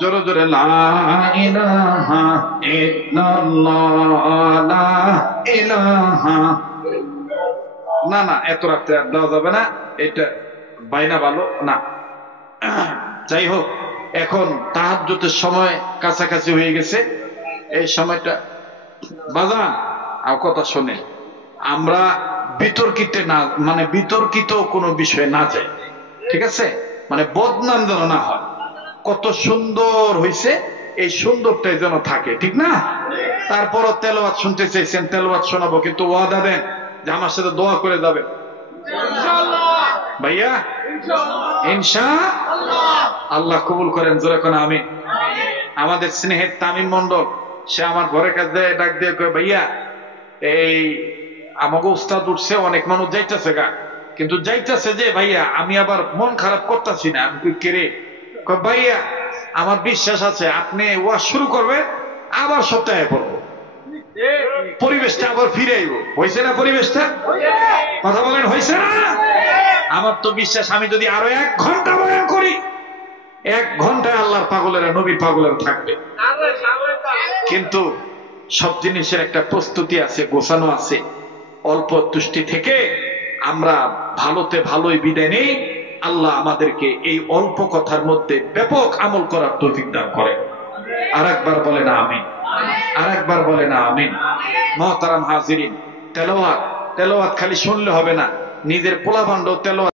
জোরে জোরে, লা ইলাহা ইল্লাল্লাহ, লা ইলাহা। না না, এত রাত্রে আর দেওয়া যাবে না, এটা বাইনা ভালো না। যাই হোক, এখন তাহাজ্জুদের সময় কাছাকাছি হয়ে গেছে। এই সময়টা বাজান আর কথা শোনে, আমরা বিতর্কিত না, মানে বিতর্কিত কোনো বিষয় না যাই, ঠিক আছে? মানে বদনাম যেন না হয়। কত সুন্দর হয়েছে, এই সুন্দরটাই যেন থাকে, ঠিক না? তারপরও তেলাওয়াত শুনতে চাইছেন, তেলাওয়াত শোনাবো, কিন্তু ওয়াদা দেন যে আমার সাথে দোয়া করে যাবেন ভাইয়া। ইনশাআল্লাহ। আল্লাহ কবুল করেন। জোরে কোন আমিন। আমাদের স্নেহের তামিম মন্ডল, সে আমার ঘরের কাছে ডাক দিয়ে কয়, ভাইয়া এই আমাকে উস্তাদ উঠছে, অনেক মানুষ যাইতেছে গা, কিন্তু যাইতেছে যে ভাইয়া আমি আবার মন খারাপ করতেছি না। আমি কেড়ে ভাইয়া আমার বিশ্বাস আছে আপনি ওয়াজ শুরু করবেন, আবার সপ্তাহে পড়বো, পরিবেশটা আবার ফিরে আইব। হয়েছে না পরিবেশটা? কথা বলেন, হয়েছে না? আমার তো বিশ্বাস, আমি যদি আরো 1 ঘন্টা বয়ান করি, 1 ঘন্টায় আল্লাহর পাগলেরা, নবীর পাগলেরা থাকবে। কিন্তু সব জিনিসের একটা প্রস্তুতি আছে, গোছানো আছে। অল্প তুষ্টি থেকে আমরা ভালোতে ভালোই বিদায় নেই। আল্লাহ আমাদেরকে এই অল্প কথার মধ্যে ব্যাপক আমল করার তৌফিক দান করে। আরেকবার বলেন আমিন। আরেকবার বলেন আমিন। মুহতারাম হাজিরিন, তেলাওয়াত খালি শুনলে হবে না, নিজের পোলাপান্ড তেলাওয়াত